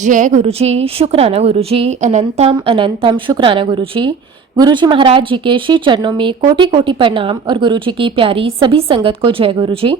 जय गुरुजी, शुक्राना गुरुजी, अनंतम अनंतम शुक्राना गुरुजी। गुरुजी महाराज जी के श्री चरणों में कोटि कोटि प्रणाम और गुरुजी की प्यारी सभी संगत को जय गुरुजी।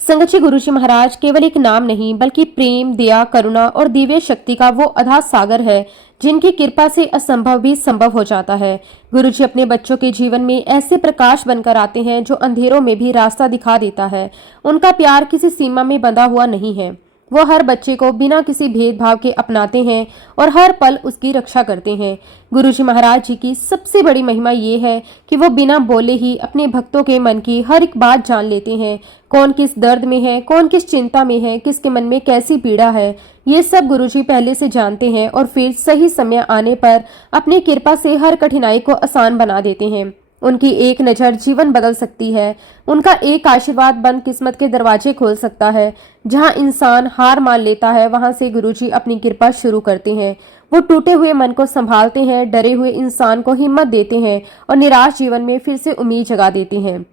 संगत जी, गुरुजी महाराज केवल एक नाम नहीं बल्कि प्रेम, दया, करुणा और दिव्य शक्ति का वो अथाह सागर है जिनकी कृपा से असंभव भी संभव हो जाता है। गुरुजी अपने बच्चों के जीवन में ऐसे प्रकाश बनकर आते हैं जो अंधेरों में भी रास्ता दिखा देता है। उनका प्यार किसी सीमा में बंधा हुआ नहीं है। वो हर बच्चे को बिना किसी भेदभाव के अपनाते हैं और हर पल उसकी रक्षा करते हैं। गुरुजी महाराज जी की सबसे बड़ी महिमा ये है कि वो बिना बोले ही अपने भक्तों के मन की हर एक बात जान लेते हैं। कौन किस दर्द में है, कौन किस चिंता में है, किसके मन में कैसी पीड़ा है, ये सब गुरुजी पहले से जानते हैं और फिर सही समय आने पर अपनी कृपा से हर कठिनाई को आसान बना देते हैं। उनकी एक नज़र जीवन बदल सकती है। उनका एक आशीर्वाद बंद किस्मत के दरवाजे खोल सकता है। जहां इंसान हार मान लेता है, वहां से गुरुजी अपनी कृपा शुरू करते हैं। वो टूटे हुए मन को संभालते हैं, डरे हुए इंसान को हिम्मत देते हैं और निराश जीवन में फिर से उम्मीद जगा देते हैं।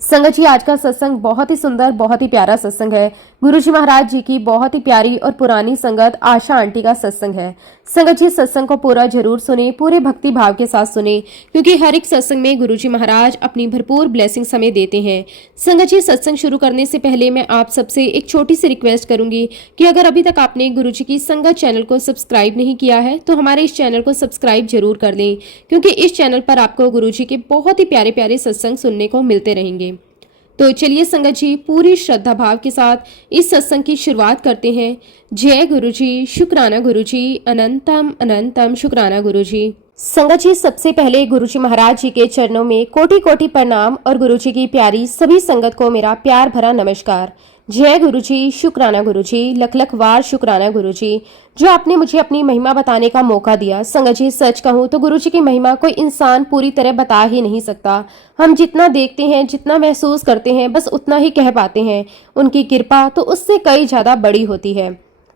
संगत जी, आज का सत्संग बहुत ही सुंदर, बहुत ही प्यारा सत्संग है। गुरुजी महाराज जी की बहुत ही प्यारी और पुरानी संगत आशा आंटी का सत्संग है। संगत जी, सत्संग को पूरा जरूर सुने, पूरे भक्ति भाव के साथ सुने, क्योंकि हर एक सत्संग में गुरुजी महाराज अपनी भरपूर ब्लेसिंग हमें देते हैं। संगत जी, सत्संग शुरू करने से पहले मैं आप सबसे एक छोटी सी रिक्वेस्ट करूंगी कि अगर अभी तक आपने गुरुजी की संगत चैनल को सब्सक्राइब नहीं किया है तो हमारे इस चैनल को सब्सक्राइब जरूर कर लें, क्योंकि इस चैनल पर आपको गुरुजी के बहुत ही प्यारे प्यारे सत्संग सुनने को मिलते रहेंगे। तो चलिए संगत जी, पूरी श्रद्धा भाव के साथ इस सत्संग की शुरुआत करते हैं। जय गुरुजी, शुक्राना गुरुजी, अनंतम अनंतम शुक्राना गुरुजी। संगत जी, सबसे पहले गुरुजी महाराज जी के चरणों में कोटि कोटि प्रणाम और गुरुजी की प्यारी सभी संगत को मेरा प्यार भरा नमस्कार। जय गुरुजी, शुक्राना गुरुजी, लख लख वार शुक्राना गुरुजी, जो आपने मुझे अपनी महिमा बताने का मौका दिया। संगत जी, सच कहूँ तो गुरुजी की महिमा कोई इंसान पूरी तरह बता ही नहीं सकता। हम जितना देखते हैं, जितना महसूस करते हैं, बस उतना ही कह पाते हैं। उनकी कृपा तो उससे कई ज्यादा बड़ी होती है।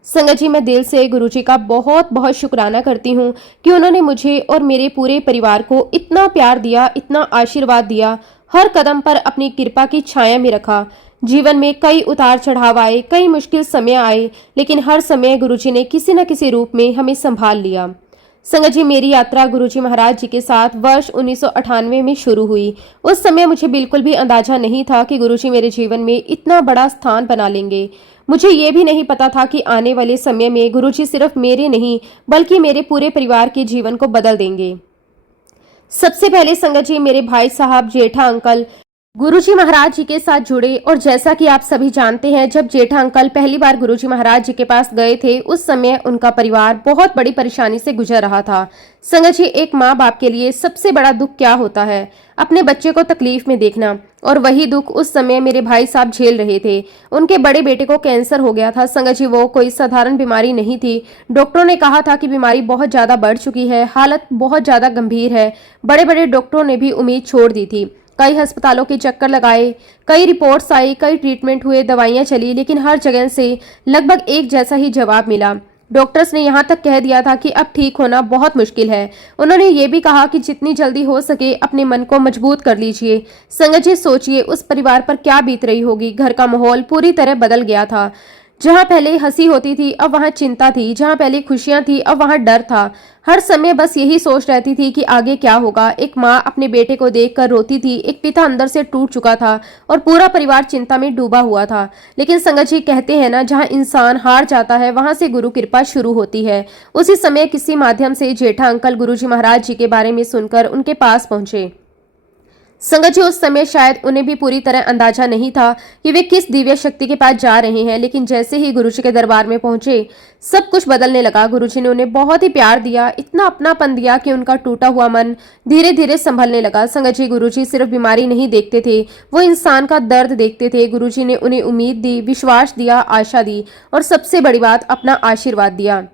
संगत जी, मैं दिल से गुरुजी का बहुत बहुत शुक्राना करती हूँ कि उन्होंने मुझे और मेरे पूरे परिवार को इतना प्यार दिया, इतना आशीर्वाद दिया, हर कदम पर अपनी कृपा की छाया में रखा। जीवन में कई उतार चढ़ाव आए, कई मुश्किल समय आए, लेकिन हर समय गुरुजी ने किसी न किसी रूप में हमें संभाल लिया। संगत जी, मेरी यात्रा गुरुजी महाराज जी के साथ वर्ष 1998 में शुरू हुई। उस समय मुझे बिल्कुल भी अंदाजा नहीं था कि गुरुजी मेरे जीवन में इतना बड़ा स्थान बना लेंगे। मुझे ये भी नहीं पता था कि आने वाले समय में गुरुजी सिर्फ मेरे नहीं बल्कि मेरे पूरे परिवार के जीवन को बदल देंगे। सबसे पहले संगत जी, मेरे भाई साहब, जेठा अंकल गुरुजी महाराज जी के साथ जुड़े। और जैसा कि आप सभी जानते हैं, जब जेठा अंकल पहली बार गुरुजी महाराज जी के पास गए थे, उस समय उनका परिवार बहुत बड़ी परेशानी से गुजर रहा था। संगत जी, एक माँ बाप के लिए सबसे बड़ा दुख क्या होता है? अपने बच्चे को तकलीफ में देखना। और वही दुख उस समय मेरे भाई साहब झेल रहे थे। उनके बड़े बेटे को कैंसर हो गया था। संगत जी, वो कोई साधारण बीमारी नहीं थी। डॉक्टरों ने कहा था कि बीमारी बहुत ज्यादा बढ़ चुकी है, हालत बहुत ज्यादा गंभीर है। बड़े बड़े डॉक्टरों ने भी उम्मीद छोड़ दी थी। कई अस्पतालों के चक्कर लगाए, कई रिपोर्ट्स आई, कई ट्रीटमेंट हुए, दवाइयां चली, लेकिन हर जगह से लगभग एक जैसा ही जवाब मिला। डॉक्टर्स ने यहाँ तक कह दिया था कि अब ठीक होना बहुत मुश्किल है। उन्होंने ये भी कहा कि जितनी जल्दी हो सके अपने मन को मजबूत कर लीजिए। संगत जी, सोचिए उस परिवार पर क्या बीत रही होगी। घर का माहौल पूरी तरह बदल गया था। जहां पहले हंसी होती थी, अब वहां चिंता थी। जहां पहले खुशियां थी, अब वहां डर था। हर समय बस यही सोच रहती थी कि आगे क्या होगा। एक माँ अपने बेटे को देखकर रोती थी, एक पिता अंदर से टूट चुका था और पूरा परिवार चिंता में डूबा हुआ था। लेकिन संगत जी, कहते हैं ना, जहां इंसान हार जाता है वहां से गुरु कृपा शुरू होती है। उसी समय किसी माध्यम से जेठा अंकल गुरुजी महाराज जी के बारे में सुनकर उनके पास पहुंचे। संगत जी, उस समय शायद उन्हें भी पूरी तरह अंदाजा नहीं था कि वे किस दिव्य शक्ति के पास जा रहे हैं, लेकिन जैसे ही गुरुजी के दरबार में पहुंचे, सब कुछ बदलने लगा। गुरुजी ने उन्हें बहुत ही प्यार दिया, इतना अपनापन दिया कि उनका टूटा हुआ मन धीरे धीरे संभलने लगा। संगत जी, गुरुजी सिर्फ बीमारी नहीं देखते थे, वो इंसान का दर्द देखते थे। गुरुजी ने उन्हें उम्मीद दी, विश्वास दिया, आशा दी और सबसे बड़ी बात, अपना आशीर्वाद दिया।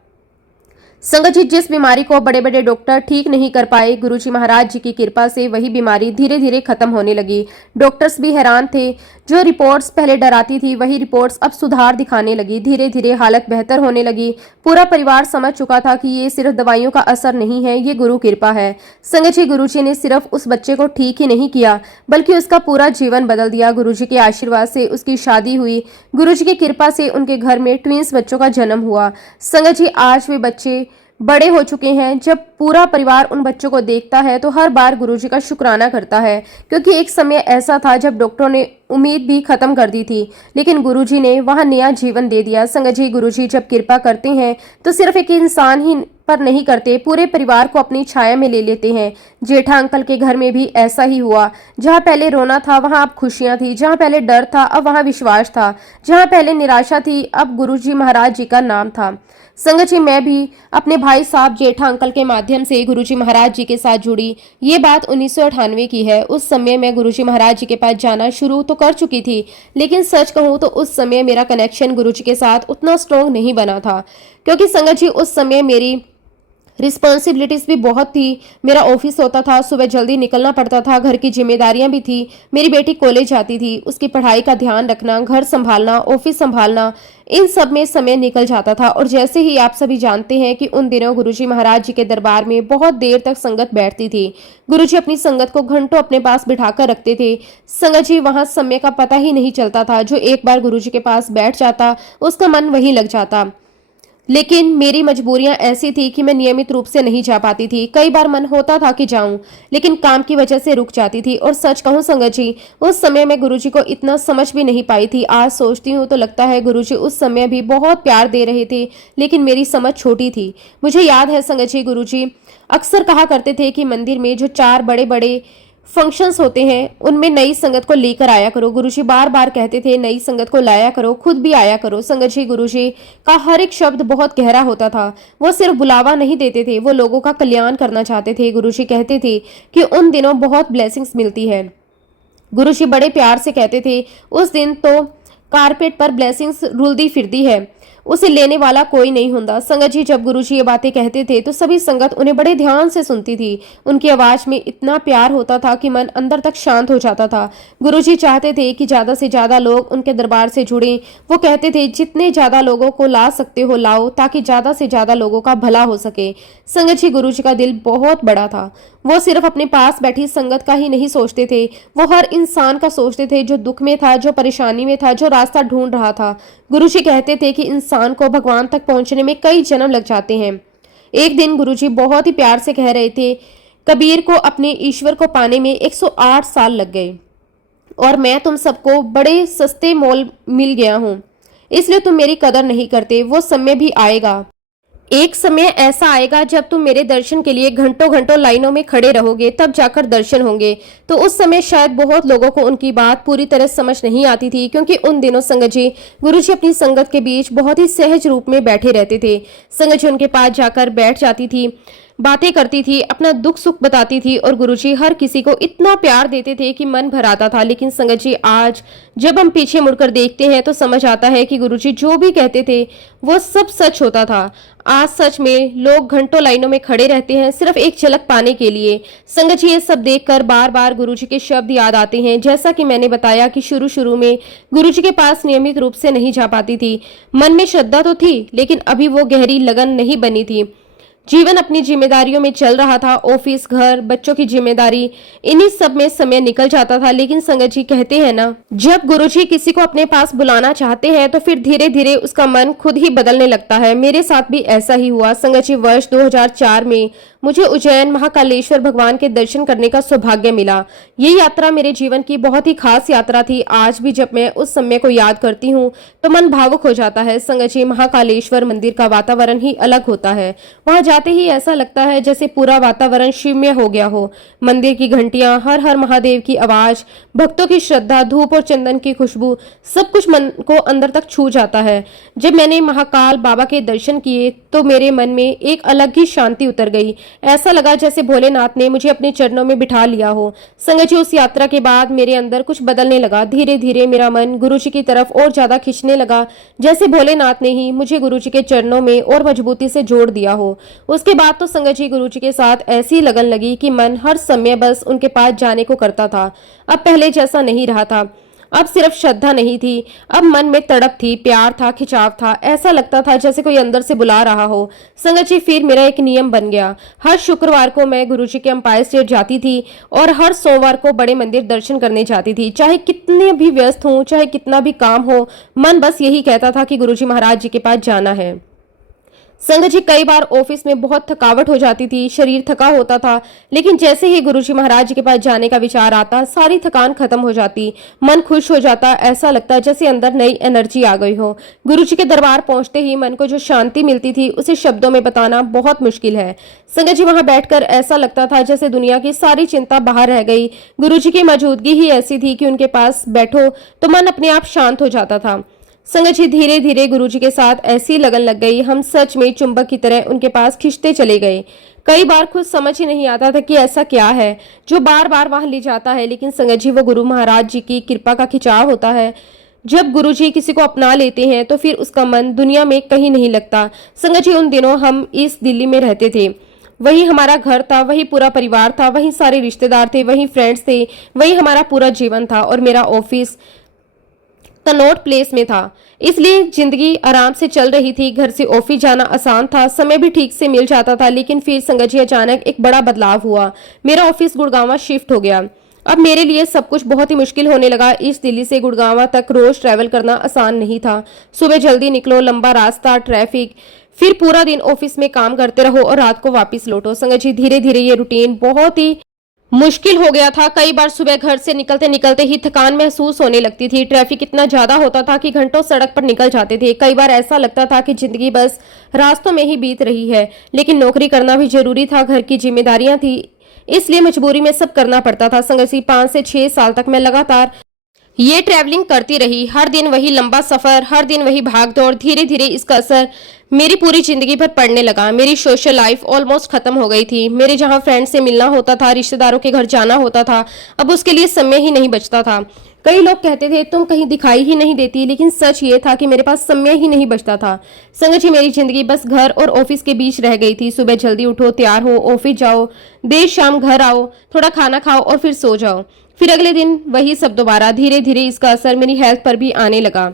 संगत जी, जिस बीमारी को बड़े बड़े डॉक्टर ठीक नहीं कर पाए, गुरुजी महाराज जी की कृपा से वही बीमारी धीरे धीरे खत्म होने लगी। डॉक्टर्स भी हैरान थे। जो रिपोर्ट्स पहले डराती थी वही रिपोर्ट्स अब सुधार दिखाने लगी। धीरे धीरे हालत बेहतर होने लगी। पूरा परिवार समझ चुका था कि ये सिर्फ दवाइयों का असर नहीं है, ये गुरु कृपा है। संगत जी, गुरुजी ने सिर्फ उस बच्चे को ठीक ही नहीं किया बल्कि उसका पूरा जीवन बदल दिया। गुरुजी के आशीर्वाद से उसकी शादी हुई। गुरुजी की कृपा से उनके घर में ट्विंस बच्चों का जन्म हुआ। संगत जी, आज वे बच्चे बड़े हो चुके हैं। जब पूरा परिवार उन बच्चों को देखता है तो हर बार गुरुजी का शुक्राना करता है, क्योंकि एक समय ऐसा था जब डॉक्टरों ने उम्मीद भी खत्म कर दी थी, लेकिन गुरुजी ने वहां नया जीवन दे दिया। संगत जी, गुरुजी जब कृपा करते हैं तो सिर्फ एक इंसान ही पर नहीं करते, पूरे परिवार को अपनी छाया में ले लेते हैं। जेठा अंकल के घर में भी ऐसा ही हुआ। जहां पहले रोना था वहां अब खुशियां थी। जहां पहले डर था अब वहां विश्वास था। जहां पहले निराशा थी अब गुरुजी महाराज जी का नाम था। संगत जी, मैं भी अपने भाई साहब जेठा अंकल के माध्यम से गुरुजी महाराज जी के साथ जुड़ी। ये बात 1998 की है। उस समय मैं गुरुजी महाराज जी के पास जाना शुरू तो कर चुकी थी, लेकिन सच कहूँ तो उस समय मेरा कनेक्शन गुरुजी के साथ उतना स्ट्रॉन्ग नहीं बना था, क्योंकि संगत जी उस समय मेरी रिस्पॉन्सिबिलिटीज भी बहुत थी। मेरा ऑफिस होता था, सुबह जल्दी निकलना पड़ता था, घर की जिम्मेदारियां भी थी। मेरी बेटी कॉलेज जाती थी, उसकी पढ़ाई का ध्यान रखना, घर संभालना, ऑफिस संभालना, इन सब में समय निकल जाता था। और जैसे ही आप सभी जानते हैं कि उन दिनों गुरुजी महाराज जी के दरबार में बहुत देर तक संगत बैठती थी। गुरुजी अपनी संगत को घंटों अपने पास बिठाकर रखते थे। संगत जी, वहां समय का पता ही नहीं चलता था। जो एक बार गुरुजी के पास बैठ जाता उसका मन वहीं लग जाता। लेकिन मेरी मजबूरियां ऐसी थी कि मैं नियमित रूप से नहीं जा पाती थी। कई बार मन होता था कि जाऊं, लेकिन काम की वजह से रुक जाती थी। और सच कहूं संगत जी, उस समय मैं गुरुजी को इतना समझ भी नहीं पाई थी। आज सोचती हूँ तो लगता है गुरुजी उस समय भी बहुत प्यार दे रहे थे, लेकिन मेरी समझ छोटी थी। मुझे याद है संगत जी, गुरुजी अक्सर कहा करते थे कि मंदिर में जो 4 बड़े बड़े फंक्शंस होते हैं उनमें नई संगत को लेकर आया करो। गुरुजी बार बार कहते थे नई संगत को लाया करो, खुद भी आया करो। संगत जी, गुरुजी का हर एक शब्द बहुत गहरा होता था। वो सिर्फ बुलावा नहीं देते थे, वो लोगों का कल्याण करना चाहते थे। गुरुजी कहते थे कि उन दिनों बहुत ब्लेसिंग्स मिलती है। गुरुजी बड़े प्यार से कहते थे उस दिन तो कारपेट पर ब्लेसिंग्स रुलदी फिरदी है, उसे लेने वाला कोई नहीं होता। संगत जी, जब गुरुजी ये बातें कहते थे तो सभी संगत उन्हें बड़े ध्यान से सुनती थी। उनकी आवाज में इतना प्यार होता था कि मन अंदर तक शांत हो जाता था। गुरुजी चाहते थे कि ज्यादा से ज्यादा लोग उनके दरबार से जुड़ें। वो कहते थे जितने ज्यादा लोगों को ला सकते हो लाओ, ताकि ज्यादा से ज्यादा लोगों का भला हो सके। संगत जी, गुरुजी का दिल बहुत बड़ा था। वो सिर्फ अपने पास बैठी संगत का ही नहीं सोचते थे, वो हर इंसान का सोचते थे जो दुख में था, जो परेशानी में था, जो रास्ता ढूंढ रहा था। गुरुजी कहते थे कि इंसान को भगवान तक पहुंचने में कई जन्म लग जाते हैं। एक दिन गुरुजी बहुत ही प्यार से कह रहे थे, कबीर को अपने ईश्वर को पाने में 108 साल लग गए और मैं तुम सबको बड़े सस्ते मोल मिल गया हूं, इसलिए तुम मेरी कदर नहीं करते। वो समय भी आएगा, एक समय ऐसा आएगा जब तुम मेरे दर्शन के लिए घंटों घंटों लाइनों में खड़े रहोगे, तब जाकर दर्शन होंगे। तो उस समय शायद बहुत लोगों को उनकी बात पूरी तरह समझ नहीं आती थी, क्योंकि उन दिनों संगत जी गुरुजी अपनी संगत के बीच बहुत ही सहज रूप में बैठे रहते थे। संगत जी उनके पास जाकर बैठ जाती थी, बातें करती थी, अपना दुख सुख बताती थी और गुरुजी हर किसी को इतना प्यार देते थे कि मन भर आता था। लेकिन संगत जी, आज जब हम पीछे मुड़कर देखते हैं तो समझ आता है कि गुरुजी जो भी कहते थे वो सब सच होता था। आज सच में लोग घंटों लाइनों में खड़े रहते हैं सिर्फ एक झलक पाने के लिए। संगत जी, ये सब देखकर बार बार गुरुजी के शब्द याद आते हैं। जैसा कि मैंने बताया कि शुरू शुरू में गुरुजी के पास नियमित रूप से नहीं जा पाती थी। मन में श्रद्धा तो थी, लेकिन अभी वो गहरी लगन नहीं बनी थी। जीवन अपनी जिम्मेदारियों में चल रहा था, ऑफिस, घर, बच्चों की जिम्मेदारी, इन्हीं सब में समय निकल जाता था। लेकिन संगत जी कहते हैं ना, जब गुरुजी किसी को अपने पास बुलाना चाहते हैं तो फिर धीरे धीरे उसका मन खुद ही बदलने लगता है। मेरे साथ भी ऐसा ही हुआ। संगत जी, वर्ष 2004 में मुझे उज्जैन महाकालेश्वर भगवान के दर्शन करने का सौभाग्य मिला। ये यात्रा मेरे जीवन की बहुत ही खास यात्रा थी। आज भी जब मैं उस समय को याद करती हूँ तो मन भावुक हो जाता है। संगत जी, महाकालेश्वर मंदिर का वातावरण ही अलग होता है। वहां जाते ही ऐसा लगता है जैसे पूरा वातावरण शिवमय हो गया हो। मंदिर की घंटियां, हर हर महादेव की आवाज, भक्तों की श्रद्धा, धूप और चंदन की खुशबू, सब कुछ मन को अंदर तक छू जाता है। जब मैंने महाकाल बाबा के दर्शन किए तो मेरे मन में एक अलग ही शांति उतर गई। ऐसा लगा जैसे भोलेनाथ ने मुझे अपने चरणों में बिठा लिया हो। संगत जी, उस यात्रा के बाद मेरे अंदर कुछ बदलने लगा। धीरे धीरे मेरा मन गुरुजी की तरफ और ज्यादा खिंचने लगा, जैसे भोलेनाथ ने ही मुझे गुरुजी के चरणों में और मजबूती से जोड़ दिया हो। उसके बाद तो संगत जी, गुरुजी के साथ ऐसी लगन लगी कि मन हर समय बस उनके पास जाने को करता था। अब पहले जैसा नहीं रहा था। अब सिर्फ श्रद्धा नहीं थी, अब मन में तड़प थी, प्यार था, खिंचाव था। ऐसा लगता था जैसे कोई अंदर से बुला रहा हो। संगत जी, फिर मेरा एक नियम बन गया। हर शुक्रवार को मैं गुरुजी के एम्पायर स्टेट जाती थी और हर सोमवार को बड़े मंदिर दर्शन करने जाती थी। चाहे कितने भी व्यस्त हूँ, चाहे कितना भी काम हो, मन बस यही कहता था कि गुरुजी महाराज जी के पास जाना है। संगत जी, कई बार ऑफिस में बहुत थकावट हो जाती थी, शरीर थका होता था, लेकिन जैसे ही गुरुजी महाराज जी के पास जाने का विचार आता, सारी थकान खत्म हो जाती, मन खुश हो जाता। ऐसा लगता जैसे अंदर नई एनर्जी आ गई हो। गुरुजी के दरबार पहुंचते ही मन को जो शांति मिलती थी, उसे शब्दों में बताना बहुत मुश्किल है। संगत जी, वहां बैठकर ऐसा लगता था जैसे दुनिया की सारी चिंता बाहर रह गई। गुरुजी की मौजूदगी ही ऐसी थी कि उनके पास बैठो तो मन अपने आप शांत हो जाता था। संगत जी, धीरे धीरे गुरुजी के साथ ऐसी लगन लग गई, हम सच में चुंबक की तरह उनके पास खिंचते चले गए। कई बार खुद समझ ही नहीं आता था कि ऐसा क्या है जो बार बार वहां ले जाता है, लेकिन संगत जी, वो गुरु महाराज जी की कृपा का खिंचाव होता है। जब गुरुजी किसी को अपना लेते हैं तो फिर उसका मन दुनिया में कहीं नहीं लगता। संगत जी, उन दिनों हम इस दिल्ली में रहते थे। वही हमारा घर था, वही पूरा परिवार था, वही सारे रिश्तेदार थे, वही फ्रेंड्स थे, वही हमारा पूरा जीवन था। और मेरा ऑफिस तनोट प्लेस में था, इसलिए जिंदगी आराम से चल रही थी। घर से ऑफिस जाना आसान था, समय भी ठीक से मिल जाता था। लेकिन फिर संगत जी, अचानक एक बड़ा बदलाव हुआ। मेरा ऑफिस गुड़गांव शिफ्ट हो गया। अब मेरे लिए सब कुछ बहुत ही मुश्किल होने लगा। इस दिल्ली से गुड़गांव तक रोज ट्रैवल करना आसान नहीं था। सुबह जल्दी निकलो, लंबा रास्ता, ट्रैफिक, फिर पूरा दिन ऑफिस में काम करते रहो और रात को वापस लौटो। संगत जी, धीरे धीरे ये रूटीन बहुत ही मुश्किल हो गया था। कई बार सुबह घर से निकलते निकलते ही थकान महसूस होने लगती थी। ट्रैफिक इतना ज्यादा होता था कि घंटों सड़क पर निकल जाते थे। कई बार ऐसा लगता था कि जिंदगी बस रास्तों में ही बीत रही है, लेकिन नौकरी करना भी जरूरी था, घर की जिम्मेदारियां थी, इसलिए मजबूरी में सब करना पड़ता था। संगत जी, 5 से 6 साल तक मैं लगातार ये ट्रैवलिंग करती रही। हर दिन वही लंबा सफर, हर दिन वही भाग दौड़। धीरे धीरे इसका असर मेरी पूरी जिंदगी पर पड़ने लगा। मेरी सोशल लाइफ ऑलमोस्ट खत्म हो गई थी। मेरे जहां फ्रेंड से मिलना होता था, रिश्तेदारों के घर जाना होता था, अब उसके लिए समय ही नहीं बचता था। कई लोग कहते थे तुम कहीं दिखाई ही नहीं देती, लेकिन सच ये था कि मेरे पास समय ही नहीं बचता था। संगत जी, मेरी जिंदगी बस घर और ऑफिस के बीच रह गई थी। सुबह जल्दी उठो, तैयार हो, ऑफिस जाओ, देर शाम घर आओ, थोड़ा खाना खाओ और फिर सो जाओ। फिर अगले दिन वही सब दोबारा। धीरे धीरे इसका असर मेरी हेल्थ पर भी आने लगा।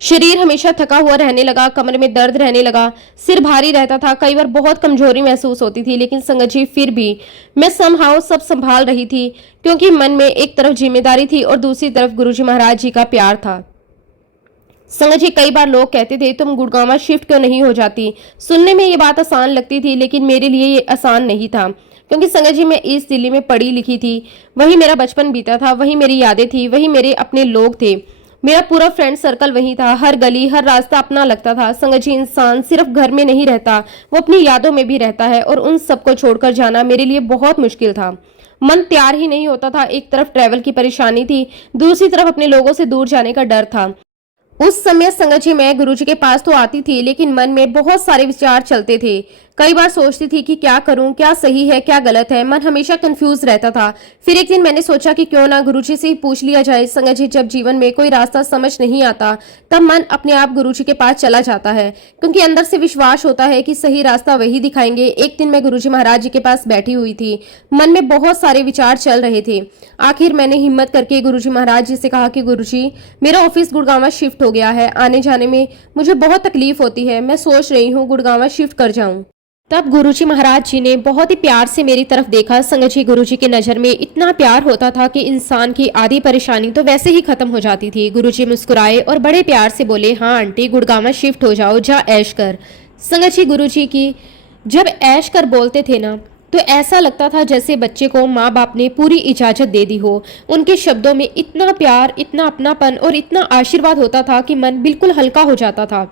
शरीर हमेशा थका हुआ रहने लगा, कमर में दर्द रहने लगा, सिर भारी रहता था, कई बार बहुत कमजोरी महसूस होती थी। लेकिन संगत जी, फिर भी मैं समहाउ सब संभाल रही थी, क्योंकि मन में एक तरफ जिम्मेदारी थी और दूसरी तरफ गुरुजी महाराज जी का प्यार था। संगत जी, कई बार लोग कहते थे तुम गुड़गांव शिफ्ट क्यों नहीं हो जाती। सुनने में ये बात आसान लगती थी, लेकिन मेरे लिए ये आसान नहीं था, क्योंकि संगत जी, मैं इस दिल्ली में पढ़ी लिखी थी, वही मेरा बचपन बीता था, वही मेरी यादें थी, वही मेरे अपने लोग थे, मेरा पूरा फ्रेंड सर्कल वही था। हर गली, हर रास्ता अपना लगता था। संगत जी, इंसान सिर्फ घर में नहीं रहता, वो अपनी यादों में भी रहता है, और उन सबको छोड़कर जाना मेरे लिए बहुत मुश्किल था। मन तैयार ही नहीं होता था। एक तरफ ट्रैवल की परेशानी थी, दूसरी तरफ अपने लोगों से दूर जाने का डर था। उस समय संगत जी, मैं गुरुजी के पास तो आती थी, लेकिन मन में बहुत सारे विचार चलते थे। कई बार सोचती थी कि क्या करूं, क्या सही है, क्या गलत है। मन हमेशा कंफ्यूज रहता था। फिर एक दिन मैंने सोचा कि क्यों ना गुरुजी से ही पूछ लिया जाए। संगत जी, जब जीवन में कोई रास्ता समझ नहीं आता, तब मन अपने आप गुरुजी के पास चला जाता है, क्योंकि अंदर से विश्वास होता है कि सही रास्ता वही दिखाएंगे। एक दिन मैं गुरुजी महाराज जी के पास बैठी हुई थी, मन में बहुत सारे विचार चल रहे थे। आखिर मैंने हिम्मत करके गुरुजी महाराज जी से कहा कि गुरुजी, मेरा ऑफिस गुड़गांव शिफ्ट हो गया है, आने जाने में मुझे बहुत तकलीफ होती है, मैं सोच रही हूँ गुड़गांव शिफ्ट कर जाऊं। तब गुरुजी महाराज जी ने बहुत ही प्यार से मेरी तरफ देखा। संगत जी, गुरुजी की नजर में इतना प्यार होता था कि इंसान की आधी परेशानी तो वैसे ही खत्म हो जाती थी। गुरुजी मुस्कुराए और बड़े प्यार से बोले, हाँ आंटी, गुड़गांव शिफ्ट हो जाओ, जा ऐश कर। संगत जी, गुरुजी की जब ऐश कर बोलते थे ना, तो ऐसा लगता था जैसे बच्चे को माँ बाप ने पूरी इजाजत दे दी हो। उनके शब्दों में इतना प्यार, इतना अपनापन और इतना आशीर्वाद होता था कि मन बिल्कुल हल्का हो जाता था।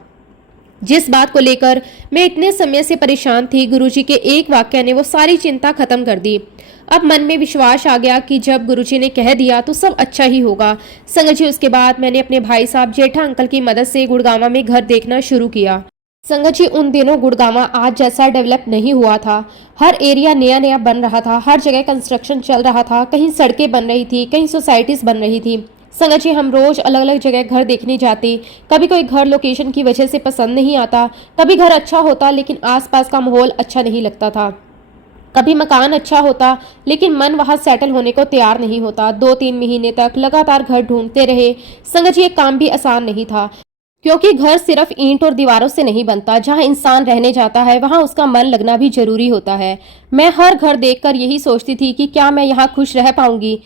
जिस बात को लेकर मैं इतने समय से परेशान थी, गुरुजी के एक वाक्य ने वो सारी चिंता खत्म कर दी। अब मन में विश्वास आ गया कि जब गुरुजी ने कह दिया तो सब अच्छा ही होगा। संगत जी, उसके बाद मैंने अपने भाई साहब जेठा अंकल की मदद से गुड़गांव में घर देखना शुरू किया। संगत जी, उन दिनों गुड़गांवा आज जैसा डेवलप नहीं हुआ था। हर एरिया नया नया बन रहा था, हर जगह कंस्ट्रक्शन चल रहा था, कहीं सड़कें बन रही थी, कहीं सोसाइटीज बन रही थी। संगत जी, हम रोज अलग अलग जगह घर देखने जाते। कभी कोई घर लोकेशन की वजह से पसंद नहीं आता, कभी घर अच्छा होता लेकिन आसपास का माहौल अच्छा नहीं लगता था। कभी मकान अच्छा होता लेकिन मन वहां सेटल होने को तैयार नहीं होता। 2-3 महीने तक लगातार घर ढूंढते रहे। संगत जी, एक काम भी आसान नहीं था, क्योंकि घर सिर्फ ईंट और दीवारों से नहीं बनता। जहां इंसान रहने जाता है वहां उसका मन लगना भी जरूरी होता है। मैं हर घर देखकर यही सोचती थी कि क्या मैं यहाँ खुश रह पाऊंगी,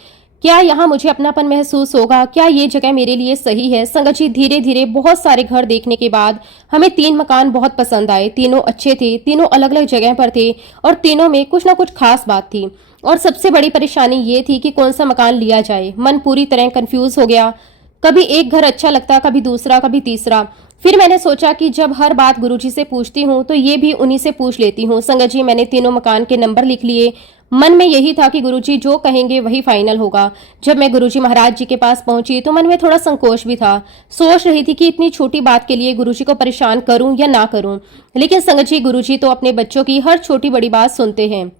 क्या यहाँ मुझे अपनापन महसूस होगा, क्या ये जगह मेरे लिए सही है। संगत जी, धीरे धीरे बहुत सारे घर देखने के बाद हमें 3 मकान बहुत पसंद आए। तीनों अच्छे थे, तीनों अलग अलग जगह पर थे और तीनों में कुछ ना कुछ खास बात थी। और सबसे बड़ी परेशानी ये थी कि कौन सा मकान लिया जाए। मन पूरी तरह कंफ्यूज हो गया। कभी एक घर अच्छा लगता, कभी दूसरा, कभी तीसरा। फिर मैंने सोचा कि जब हर बात गुरुजी से पूछती हूँ तो ये भी उन्हीं से पूछ लेती हूँ। संगत जी, मैंने तीनों मकान के नंबर लिख लिए। मन में यही था कि गुरुजी जो कहेंगे वही फाइनल होगा। जब मैं गुरुजी महाराज जी के पास पहुंची तो मन में थोड़ा संकोच भी था। सोच रही थी कि इतनी छोटी बात के लिए गुरुजी को परेशान करूं या ना करूं। लेकिन संगत जी, गुरुजी तो अपने बच्चों की हर छोटी बड़ी बात सुनते हैं।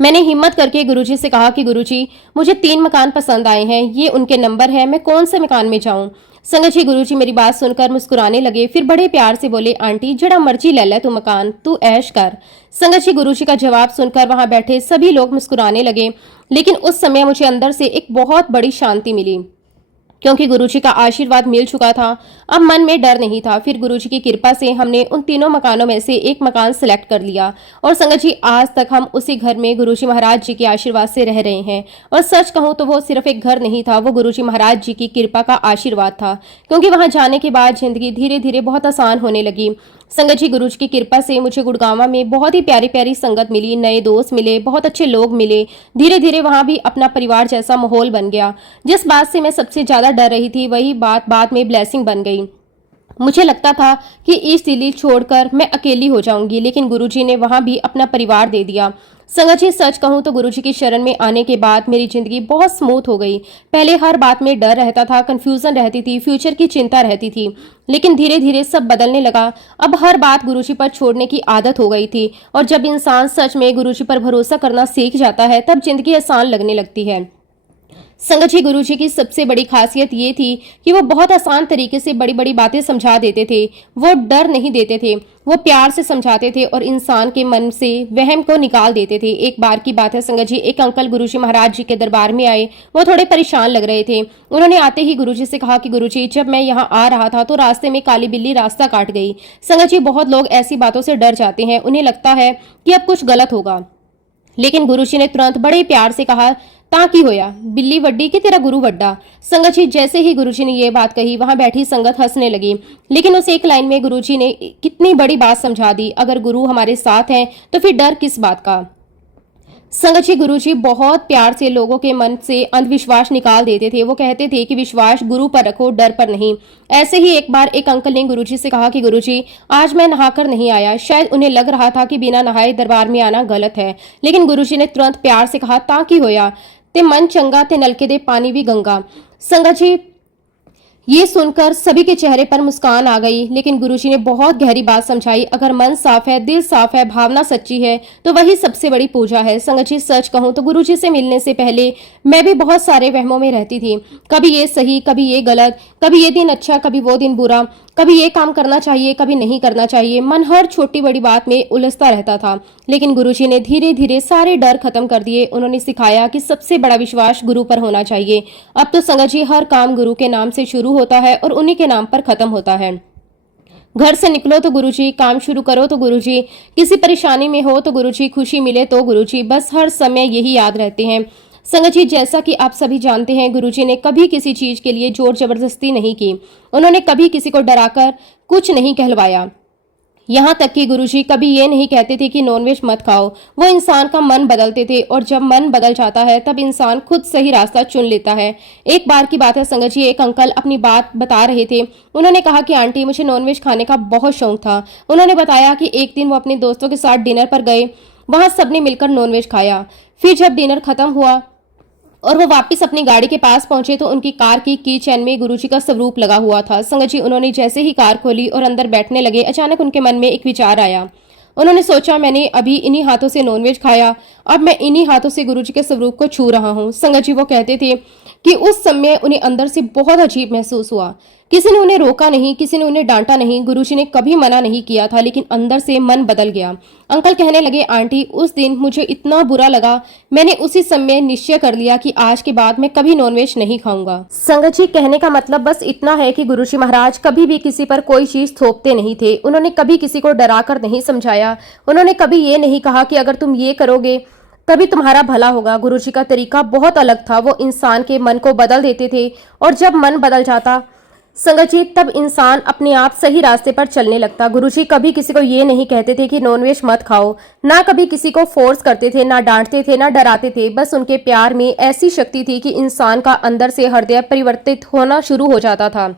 मैंने हिम्मत करके गुरुजी से कहा कि गुरुजी, मुझे 3 मकान पसंद आए हैं, ये उनके नंबर है, मैं कौन से मकान में जाऊं। संगत जी, गुरुजी मेरी बात सुनकर मुस्कुराने लगे। फिर बड़े प्यार से बोले, आंटी जड़ा मर्जी ले ले तू मकान, तू ऐश कर। संगत जी, गुरुजी का जवाब सुनकर वहां बैठे सभी लोग मुस्कुराने लगे। लेकिन उस समय मुझे अंदर से एक बहुत बड़ी शांति मिली, क्योंकि गुरुजी का आशीर्वाद मिल चुका था। अब मन में डर नहीं था। फिर गुरुजी की कृपा से हमने उन तीनों मकानों में से एक मकान सिलेक्ट कर लिया और संगत जी, आज तक हम उसी घर में गुरुजी महाराज जी के आशीर्वाद से रह रहे हैं। और सच कहूं तो वो सिर्फ एक घर नहीं था, वो गुरुजी महाराज जी की कृपा का आशीर्वाद था, क्योंकि वहां जाने के बाद जिंदगी धीरे धीरे बहुत आसान होने लगी। संगत जी, गुरुजी की कृपा से मुझे गुड़गांवा में बहुत ही प्यारी प्यारी संगत मिली, नए दोस्त मिले, बहुत अच्छे लोग मिले। धीरे धीरे वहां भी अपना परिवार जैसा माहौल बन गया। जिस बात से मैं सबसे ज्यादा डर रही थी वही बात बाद में ब्लेसिंग बन गई। मुझे लगता था कि ईस्ट दिल्ली छोड़कर मैं अकेली हो जाऊंगी, लेकिन गुरुजी ने वहां भी अपना परिवार दे दिया। संगत जी, सच कहूं तो गुरुजी की शरण में आने के बाद मेरी जिंदगी बहुत स्मूथ हो गई। पहले हर बात में डर रहता था, कंफ्यूजन रहती थी, फ्यूचर की चिंता रहती थी, लेकिन धीरे धीरे सब बदलने लगा। अब हर बात गुरुजी पर छोड़ने की आदत हो गई थी। और जब इंसान सच में गुरुजी पर भरोसा करना सीख जाता है तब जिंदगी आसान लगने लगती है। संगत जी, गुरुजी की सबसे बड़ी खासियत ये थी कि वो बहुत आसान तरीके से बड़ी बड़ी बातें समझा देते थे। वो डर नहीं देते थे, वो प्यार से समझाते थे और इंसान के मन से वहम को निकाल देते थे। एक बार की बात है संगत जी, एक अंकल गुरुजी महाराज जी के दरबार में आए। वो थोड़े परेशान लग रहे थे। उन्होंने आते ही गुरुजी से कहा कि गुरुजी, जब मैं यहाँ आ रहा था तो रास्ते में काली बिल्ली रास्ता काट गई। संगत जी, बहुत लोग ऐसी बातों से डर जाते हैं, उन्हें लगता है कि अब कुछ गलत होगा। लेकिन गुरुजी ने तुरंत बड़े प्यार से कहा, ता की होया, बिल्ली वड्डी कि तेरा गुरु वड्डा। संगत जी, जैसे ही गुरुजी ने ये बात कही वहां बैठी संगत हंसने लगी। लेकिन उस एक लाइन में गुरुजी ने कितनी बड़ी बात समझा दी। अगर गुरु हमारे साथ हैं तो फिर डर किस बात का। संगत जी, गुरुजी बहुत प्यार से लोगों के मन से अंधविश्वास निकाल देते थे। वो कहते थे कि विश्वास गुरु पर रखो, डर पर नहीं। ऐसे ही एक बार एक अंकल ने गुरुजी से कहा कि गुरुजी, आज मैं नहाकर नहीं आया। शायद उन्हें लग रहा था कि बिना नहाए दरबार में आना गलत है। लेकिन गुरुजी ने तुरंत प्यार से कहा, ता की होया, ते मन चंगा ते नलके दे पानी भी गंगा। संगत जी, ये सुनकर सभी के चेहरे पर मुस्कान आ गई। लेकिन गुरुजी ने बहुत गहरी बात समझाई, अगर मन साफ है, दिल साफ है, भावना सच्ची है तो वही सबसे बड़ी पूजा है। संगत जी, सच कहूं तो गुरुजी से मिलने से पहले मैं भी बहुत सारे वहमों में रहती थी। कभी ये सही, कभी ये गलत, कभी ये दिन अच्छा, कभी वो दिन बुरा, कभी ये काम करना चाहिए, कभी नहीं करना चाहिए। मन हर छोटी बड़ी बात में उलझता रहता था। लेकिन गुरुजी ने धीरे धीरे सारे डर खत्म कर दिए। उन्होंने सिखाया कि सबसे बड़ा विश्वास गुरु पर होना चाहिए। अब तो संगत जी, हर काम गुरु के नाम से शुरू होता है और उन्हीं के नाम पर खत्म होता है। घर से निकलो तो गुरुजी, काम शुरू करो तो गुरुजी, किसी परेशानी में हो तो गुरुजी, खुशी मिले तो गुरुजी, बस हर समय यही याद रहते हैं। संगत जी, जैसा कि आप सभी जानते हैं, गुरुजी ने कभी किसी चीज के लिए जोर जबरदस्ती नहीं की। उन्होंने कभी किसी को डराकर कुछ नहीं कहलवाया। यहाँ तक कि गुरुजी कभी ये नहीं कहते थे कि नॉनवेज मत खाओ। वो इंसान का मन बदलते थे और जब मन बदल जाता है तब इंसान खुद सही रास्ता चुन लेता है। एक बार की बात है संगत जी, एक अंकल अपनी बात बता रहे थे। उन्होंने कहा कि आंटी, मुझे नॉनवेज खाने का बहुत शौक था। उन्होंने बताया कि एक दिन वो अपने दोस्तों के साथ डिनर पर गए। वहां सबने मिलकर नॉनवेज खाया। फिर जब डिनर खत्म हुआ और वो वापस अपनी गाड़ी के पास पहुंचे तो उनकी कार की चैन में गुरुजी का स्वरूप लगा हुआ था। संगत जी, उन्होंने जैसे ही कार खोली और अंदर बैठने लगे, अचानक उनके मन में एक विचार आया। उन्होंने सोचा, मैंने अभी इन्हीं हाथों से नॉनवेज खाया, अब मैं इन्हीं हाथों से गुरुजी के स्वरूप को छू रहा हूँ। संगत जी, वो कहते थे कि उस समय उन्हें अंदर से बहुत अजीब महसूस हुआ। किसी ने उन्हें रोका नहीं, किसी ने उन्हें डांटा नहीं, गुरुजी ने कभी मना नहीं किया था, लेकिन अंदर से मन बदल गया। अंकल कहने लगे, आंटी, उस दिन मुझे इतना बुरा लगा, मैंने उसी समय निश्चय कर लिया कि आज के बाद मैं कभी नॉनवेज नहीं खाऊंगा। संगत जी, कहने का मतलब बस इतना है कि गुरुजी महाराज कभी भी किसी पर कोई चीज थोपते नहीं थे। उन्होंने कभी किसी को डराकर नहीं समझाया। उन्होंने कभी ये नहीं कहा कि अगर तुम ये करोगे तभी तुम्हारा भला होगा। गुरुजी का तरीका बहुत अलग था। वो इंसान के मन को बदल देते थे, और जब मन बदल जाता संगत जी, तब इंसान अपने आप सही रास्ते पर चलने लगता। गुरुजी कभी किसी को ये नहीं कहते थे कि नॉनवेज मत खाओ, ना कभी किसी को फोर्स करते थे, ना डांटते थे, ना डराते थे। बस उनके प्यार में ऐसी शक्ति थी कि इंसान का अंदर से हृदय परिवर्तित होना शुरू हो जाता था।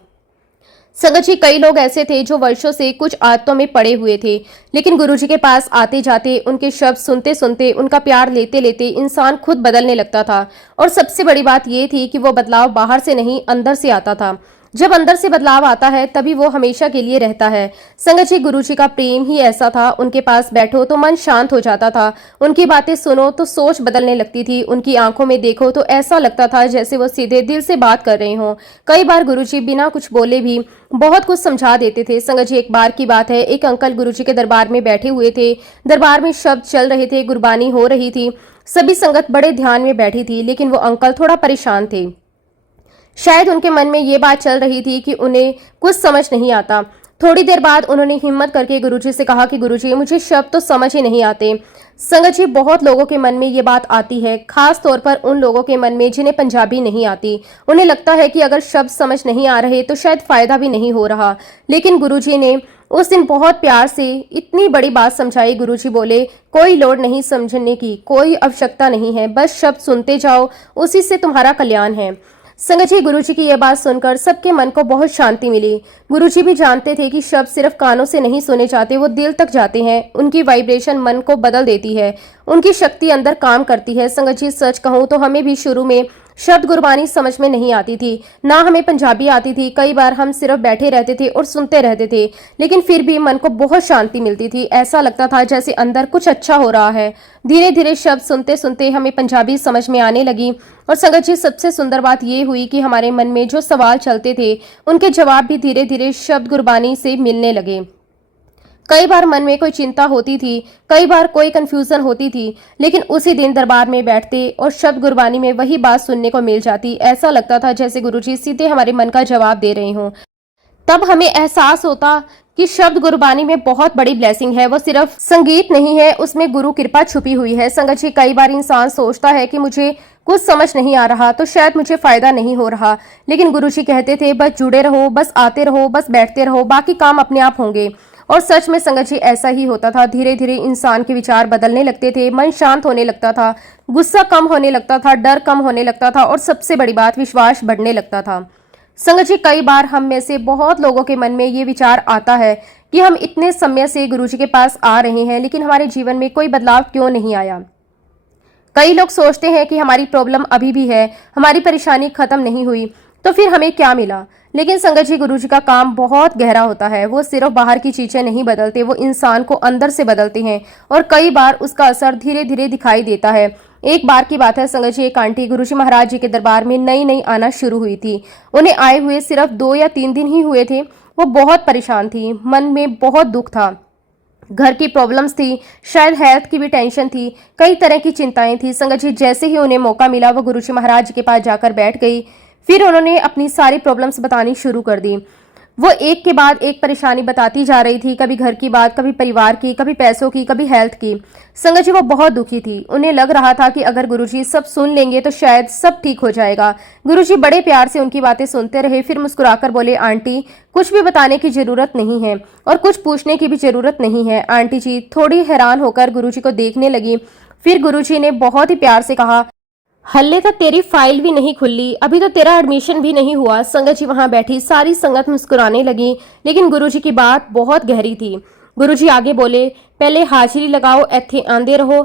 संगत जी, कई लोग ऐसे थे जो वर्षों से कुछ आदतों में पड़े हुए थे, लेकिन गुरुजी के पास आते जाते, उनके शब्द सुनते सुनते, उनका प्यार लेते लेते इंसान खुद बदलने लगता था। और सबसे बड़ी बात यह थी कि वो बदलाव बाहर से नहीं, अंदर से आता था। जब अंदर से बदलाव आता है तभी वो हमेशा के लिए रहता है। संगत जी, गुरुजी का प्रेम ही ऐसा था। उनके पास बैठो तो मन शांत हो जाता था, उनकी बातें सुनो तो सोच बदलने लगती थी, उनकी आंखों में देखो तो ऐसा लगता था जैसे वो सीधे दिल से बात कर रहे हों। कई बार गुरुजी बिना कुछ बोले भी बहुत कुछ समझा देते थे। संगत जी, एक बार की बात है, एक अंकल गुरुजी के दरबार में बैठे हुए थे। दरबार में शब्द चल रहे थे, गुरबानी हो रही थी, सभी संगत बड़े ध्यान में बैठी थी, लेकिन वो अंकल थोड़ा परेशान थे। शायद उनके मन में ये बात चल रही थी कि उन्हें कुछ समझ नहीं आता। थोड़ी देर बाद उन्होंने हिम्मत करके गुरुजी से कहा कि गुरुजी, मुझे शब्द तो समझ ही नहीं आते। संगत जी, बहुत लोगों के मन में ये बात आती है, खास तौर पर उन लोगों के मन में जिन्हें पंजाबी नहीं आती। उन्हें लगता है कि अगर शब्द समझ नहीं आ रहे तो शायद फायदा भी नहीं हो रहा। लेकिन गुरुजी ने उस दिन बहुत प्यार से इतनी बड़ी बात समझाई। गुरुजी बोले, कोई लोड़ नहीं समझने की, कोई आवश्यकता नहीं है, बस शब्द सुनते जाओ, उसी से तुम्हारा कल्याण है। संगत जी, गुरुजी की यह बात सुनकर सबके मन को बहुत शांति मिली। गुरुजी भी जानते थे कि शब्द सिर्फ कानों से नहीं सुने जाते, वो दिल तक जाते हैं। उनकी वाइब्रेशन मन को बदल देती है, उनकी शक्ति अंदर काम करती है। संगत जी, सच कहूं तो हमें भी शुरू में शब्द गुरबानी समझ में नहीं आती थी, ना हमें पंजाबी आती थी। कई बार हम सिर्फ बैठे रहते थे और सुनते रहते थे, लेकिन फिर भी मन को बहुत शांति मिलती थी। ऐसा लगता था जैसे अंदर कुछ अच्छा हो रहा है। धीरे धीरे शब्द सुनते सुनते हमें पंजाबी समझ में आने लगी। और संगत जी, सबसे सुंदर बात यह हुई कि हमारे मन में जो सवाल चलते थे उनके जवाब भी धीरे धीरे शब्द गुरबानी से मिलने लगे। कई बार मन में कोई चिंता होती थी, कई बार कोई कंफ्यूजन होती थी, लेकिन उसी दिन दरबार में बैठते और शब्द गुरबानी में वही बात सुनने को मिल जाती। ऐसा लगता था जैसे गुरुजी सीधे हमारे मन का जवाब दे रहे हों। तब हमें एहसास होता कि शब्द गुरबानी में बहुत बड़ी ब्लेसिंग है। वो सिर्फ संगीत नहीं है, उसमें गुरु कृपा छुपी हुई है। संगत जी, कई बार इंसान सोचता है कि मुझे कुछ समझ नहीं आ रहा तो शायद मुझे फायदा नहीं हो रहा, लेकिन गुरुजी कहते थे, बस जुड़े रहो, बस आते रहो, बस बैठते रहो, बाकी काम अपने आप होंगे। और सच में संगत जी, ऐसा ही होता था। धीरे धीरे इंसान के विचार बदलने लगते थे, मन शांत होने लगता था, गुस्सा कम होने लगता था, डर कम होने लगता था, और सबसे बड़ी बात, विश्वास बढ़ने लगता था। संगत जी, कई बार हम में से बहुत लोगों के मन में ये विचार आता है कि हम इतने समय से गुरुजी के पास आ रहे हैं, लेकिन हमारे जीवन में कोई बदलाव क्यों नहीं आया। कई लोग सोचते हैं कि हमारी प्रॉब्लम अभी भी है, हमारी परेशानी खत्म नहीं हुई, तो फिर हमें क्या मिला। लेकिन संगत जी, गुरुजी का काम बहुत गहरा होता है। वो सिर्फ बाहर की चीजें नहीं बदलते, वो इंसान को अंदर से बदलते हैं, और कई बार उसका असर धीरे धीरे दिखाई देता है। एक बार की बात है संगत जी, एक आंटी गुरुजी महाराज जी के दरबार में नई नई आना शुरू हुई थी। उन्हें आए हुए सिर्फ 2 या 3 दिन ही हुए थे। वो बहुत परेशान थी, मन में बहुत दुख था, घर की प्रॉब्लम्स थी, शायद हेल्थ की भी टेंशन थी, कई तरह की चिंताएं थी। संगत जी, जैसे ही उन्हें मौका मिला वो गुरुजी महाराज जी के पास जाकर बैठ गई। फिर उन्होंने अपनी सारी प्रॉब्लम्स बतानी शुरू कर दी। वो एक के बाद एक परेशानी बताती जा रही थी, कभी घर की बात, कभी परिवार की, कभी पैसों की, कभी हेल्थ की। संगत जी, वो बहुत दुखी थी। उन्हें लग रहा था कि अगर गुरुजी सब सुन लेंगे तो शायद सब ठीक हो जाएगा। गुरुजी बड़े प्यार से उनकी बातें सुनते रहे, फिर मुस्कुराकर बोले, आंटी, कुछ भी बताने की जरूरत नहीं है और कुछ पूछने की भी जरूरत नहीं है। आंटी जी थोड़ी हैरान होकर गुरुजी को देखने लगी। फिर गुरुजी ने बहुत ही प्यार से कहा, हल्ले तक तेरी फाइल भी नहीं खुली, अभी तो तेरा एडमिशन भी नहीं हुआ। संगत जी वहां बैठी सारी संगत मुस्कुराने लगी, लेकिन गुरुजी की बात बहुत गहरी थी। गुरुजी आगे बोले, पहले हाजिरी लगाओ, इत्थे आंदे रहो,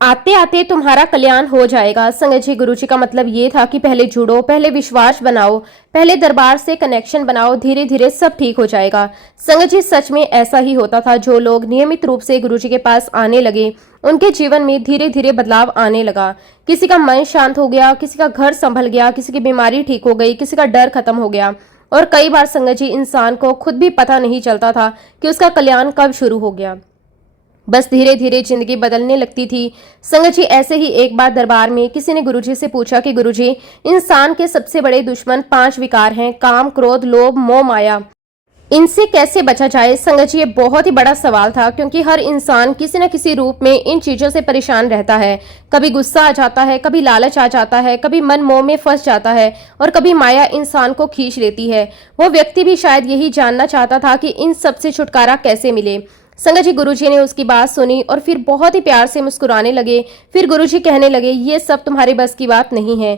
आते आते तुम्हारा कल्याण हो जाएगा। संगत जी, गुरु जी का मतलब ये था कि पहले जुड़ो, पहले विश्वास बनाओ, पहले दरबार से कनेक्शन बनाओ, धीरे धीरे सब ठीक हो जाएगा। संगत जी, सच में ऐसा ही होता था। जो लोग नियमित रूप से गुरु जी के पास आने लगे, उनके जीवन में धीरे धीरे बदलाव आने लगा। किसी का मन शांत हो गया, किसी का घर संभल गया, किसी की बीमारी ठीक हो गई, किसी का डर खत्म हो गया। और कई बार संगत जी, इंसान को खुद भी पता नहीं चलता था कि उसका कल्याण कब शुरू हो गया। बस धीरे धीरे जिंदगी बदलने लगती थी। संगत जी, ऐसे ही एक बार दरबार में किसी ने गुरुजी से पूछा कि गुरुजी, इंसान के सबसे बड़े दुश्मन 5 विकार हैं, काम, क्रोध, लोभ, मोह, माया। इनसे कैसे बचा जाए? संगत जी, ये बहुत ही बड़ा सवाल था, क्योंकि हर इंसान किसी न किसी रूप में इन चीजों से परेशान रहता है। कभी गुस्सा आ जाता है, कभी लालच आ जाता है, कभी मन मोह में फंस जाता है, और कभी माया इंसान को खींच लेती है। वो व्यक्ति भी शायद यही जानना चाहता था कि इन सब से छुटकारा कैसे मिले। संगत जी, गुरुजी ने उसकी बात सुनी और फिर बहुत ही प्यार से मुस्कुराने लगे। फिर गुरुजी कहने लगे, ये सब तुम्हारे बस की बात नहीं है,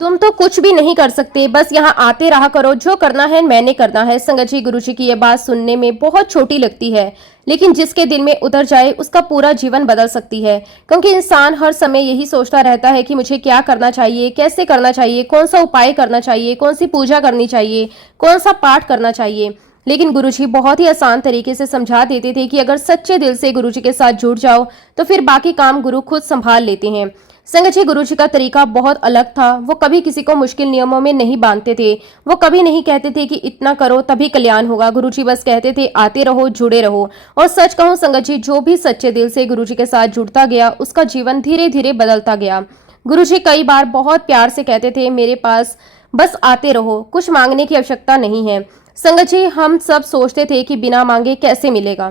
तुम तो कुछ भी नहीं कर सकते, बस यहाँ आते रहा करो, जो करना है मैंने करना है। संगत जी, गुरुजी की यह बात सुनने में बहुत छोटी लगती है, लेकिन जिसके दिल में उतर जाए उसका पूरा जीवन बदल सकती है। क्योंकि इंसान हर समय यही सोचता रहता है कि मुझे क्या करना चाहिए, कैसे करना चाहिए, कौन सा उपाय करना चाहिए, कौन सी पूजा करनी चाहिए, कौन सा पाठ करना चाहिए। लेकिन गुरुजी बहुत ही आसान तरीके से समझा देते थे कि अगर सच्चे दिल से गुरुजी के साथ जुड़ जाओ तो फिर बाकी काम गुरु खुद संभाल लेते हैं। संगत जी, गुरुजी का तरीका बहुत अलग था। वो कभी किसी को मुश्किल नियमों में नहीं बांधते थे। वो कभी नहीं कहते थे कि इतना करो तभी कल्याण होगा। गुरुजी बस कहते थे, आते रहो, जुड़े रहो। और सच कहूं संगत जी, जो भी सच्चे दिल से गुरुजी के साथ जुड़ता गया उसका जीवन धीरे धीरे बदलता गया। गुरुजी कई बार बहुत प्यार से कहते थे, मेरे पास बस आते रहो, कुछ मांगने की आवश्यकता नहीं है। संगत जी, हम सब सोचते थे कि बिना मांगे कैसे मिलेगा,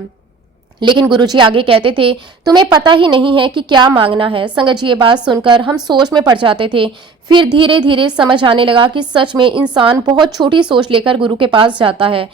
लेकिन गुरुजी आगे कहते थे, तुम्हें पता ही नहीं है कि क्या मांगना है। संगत जी, ये बात सुनकर हम सोच में पड़ जाते थे। फिर धीरे धीरे समझ आने लगा कि सच में इंसान बहुत छोटी सोच लेकर गुरु के पास जाता है।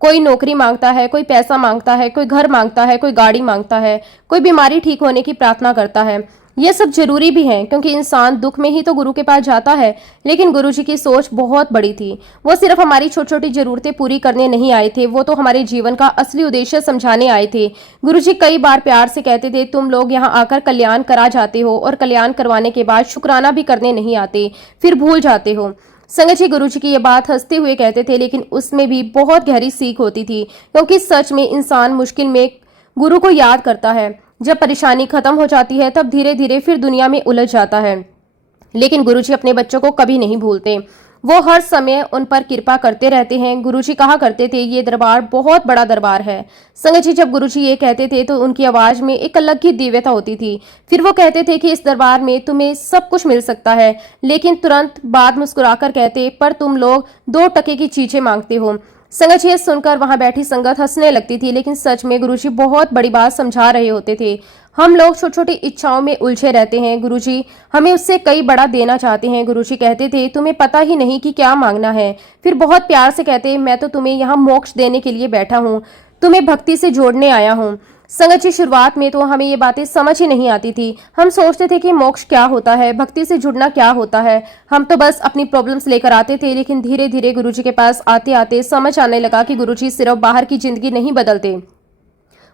कोई नौकरी मांगता है, कोई पैसा मांगता है, कोई घर मांगता है, कोई गाड़ी मांगता है, कोई बीमारी ठीक होने की प्रार्थना करता है। ये सब जरूरी भी है, क्योंकि इंसान दुख में ही तो गुरु के पास जाता है। लेकिन गुरुजी की सोच बहुत बड़ी थी। वो सिर्फ हमारी छोटी छोटी जरूरतें पूरी करने नहीं आए थे, वो तो हमारे जीवन का असली उद्देश्य समझाने आए थे। गुरुजी कई बार प्यार से कहते थे, तुम लोग यहाँ आकर कल्याण करा जाते हो और कल्याण करवाने के बाद शुक्राना भी करने नहीं आते, फिर भूल जाते हो। संगत जी, गुरुजी की ये बात हंसते हुए कहते थे, लेकिन उसमें भी बहुत गहरी सीख होती थी। क्योंकि सच में इंसान मुश्किल में गुरु को याद करता है, जब परेशानी खत्म हो जाती है तब धीरे धीरे फिर दुनिया में उलझ जाता है। लेकिन गुरुजी अपने बच्चों को कभी नहीं भूलते। वो हर समय उन पर कृपा करते रहते हैं। गुरुजी कहा करते थे, ये दरबार बहुत बड़ा दरबार है। संगत जी, जब गुरुजी ये कहते थे तो उनकी आवाज में एक अलग ही दिव्यता होती थी। फिर वो कहते थे कि इस दरबार में तुम्हें सब कुछ मिल सकता है, लेकिन तुरंत बाद मुस्कुराकर कहते, पर तुम लोग 2 टके की चीजें मांगते हो। संगत जी, सुनकर वहां बैठी संगत हंसने लगती थी, लेकिन सच में गुरुजी बहुत बड़ी बात समझा रहे होते थे। हम लोग छोटी छोटी इच्छाओं में उलझे रहते हैं, गुरुजी हमें उससे कई बड़ा देना चाहते हैं। गुरुजी कहते थे, तुम्हें पता ही नहीं कि क्या मांगना है। फिर बहुत प्यार से कहते, मैं तो तुम्हें यहाँ मोक्ष देने के लिए बैठा हूँ, तुम्हें भक्ति से जोड़ने आया हूँ। संगत जी, शुरुआत में तो हमें ये बातें समझ ही नहीं आती थी। हम सोचते थे कि मोक्ष क्या होता है, भक्ति से जुड़ना क्या होता है। हम तो बस अपनी प्रॉब्लम्स लेकर आते थे, लेकिन धीरे धीरे गुरुजी के पास आते आते समझ आने लगा कि गुरुजी सिर्फ बाहर की जिंदगी नहीं बदलते,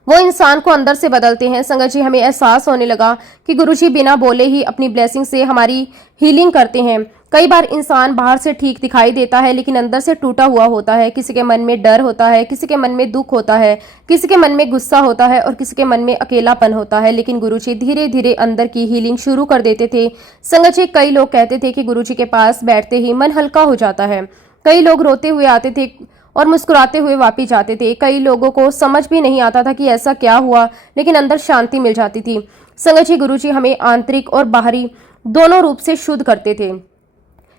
वो इंसान को अंदर से बदलते हैं। संगत जी, हमें एहसास होने लगा कि गुरुजी बिना बोले ही अपनी ब्लेसिंग से हमारी हीलिंग करते हैं। कई बार इंसान बाहर से ठीक दिखाई देता है, लेकिन अंदर से टूटा हुआ होता है। किसी के मन में डर होता है, किसी के मन में दुख होता है, किसी के मन में गुस्सा होता है और किसी के मन में अकेलापन होता है। लेकिन गुरुजी धीरे धीरे अंदर की हीलिंग शुरू कर देते थे। संगत जी, कई लोग कहते थे कि गुरुजी के पास बैठते ही मन हल्का हो जाता है। कई लोग रोते हुए आते थे और मुस्कुराते हुए वापिस जाते थे। कई लोगों को समझ भी नहीं आता था कि ऐसा क्या हुआ, लेकिन अंदर शांति मिल जाती थी। संगत जी, गुरुजी हमें आंतरिक और बाहरी दोनों रूप से शुद्ध करते थे।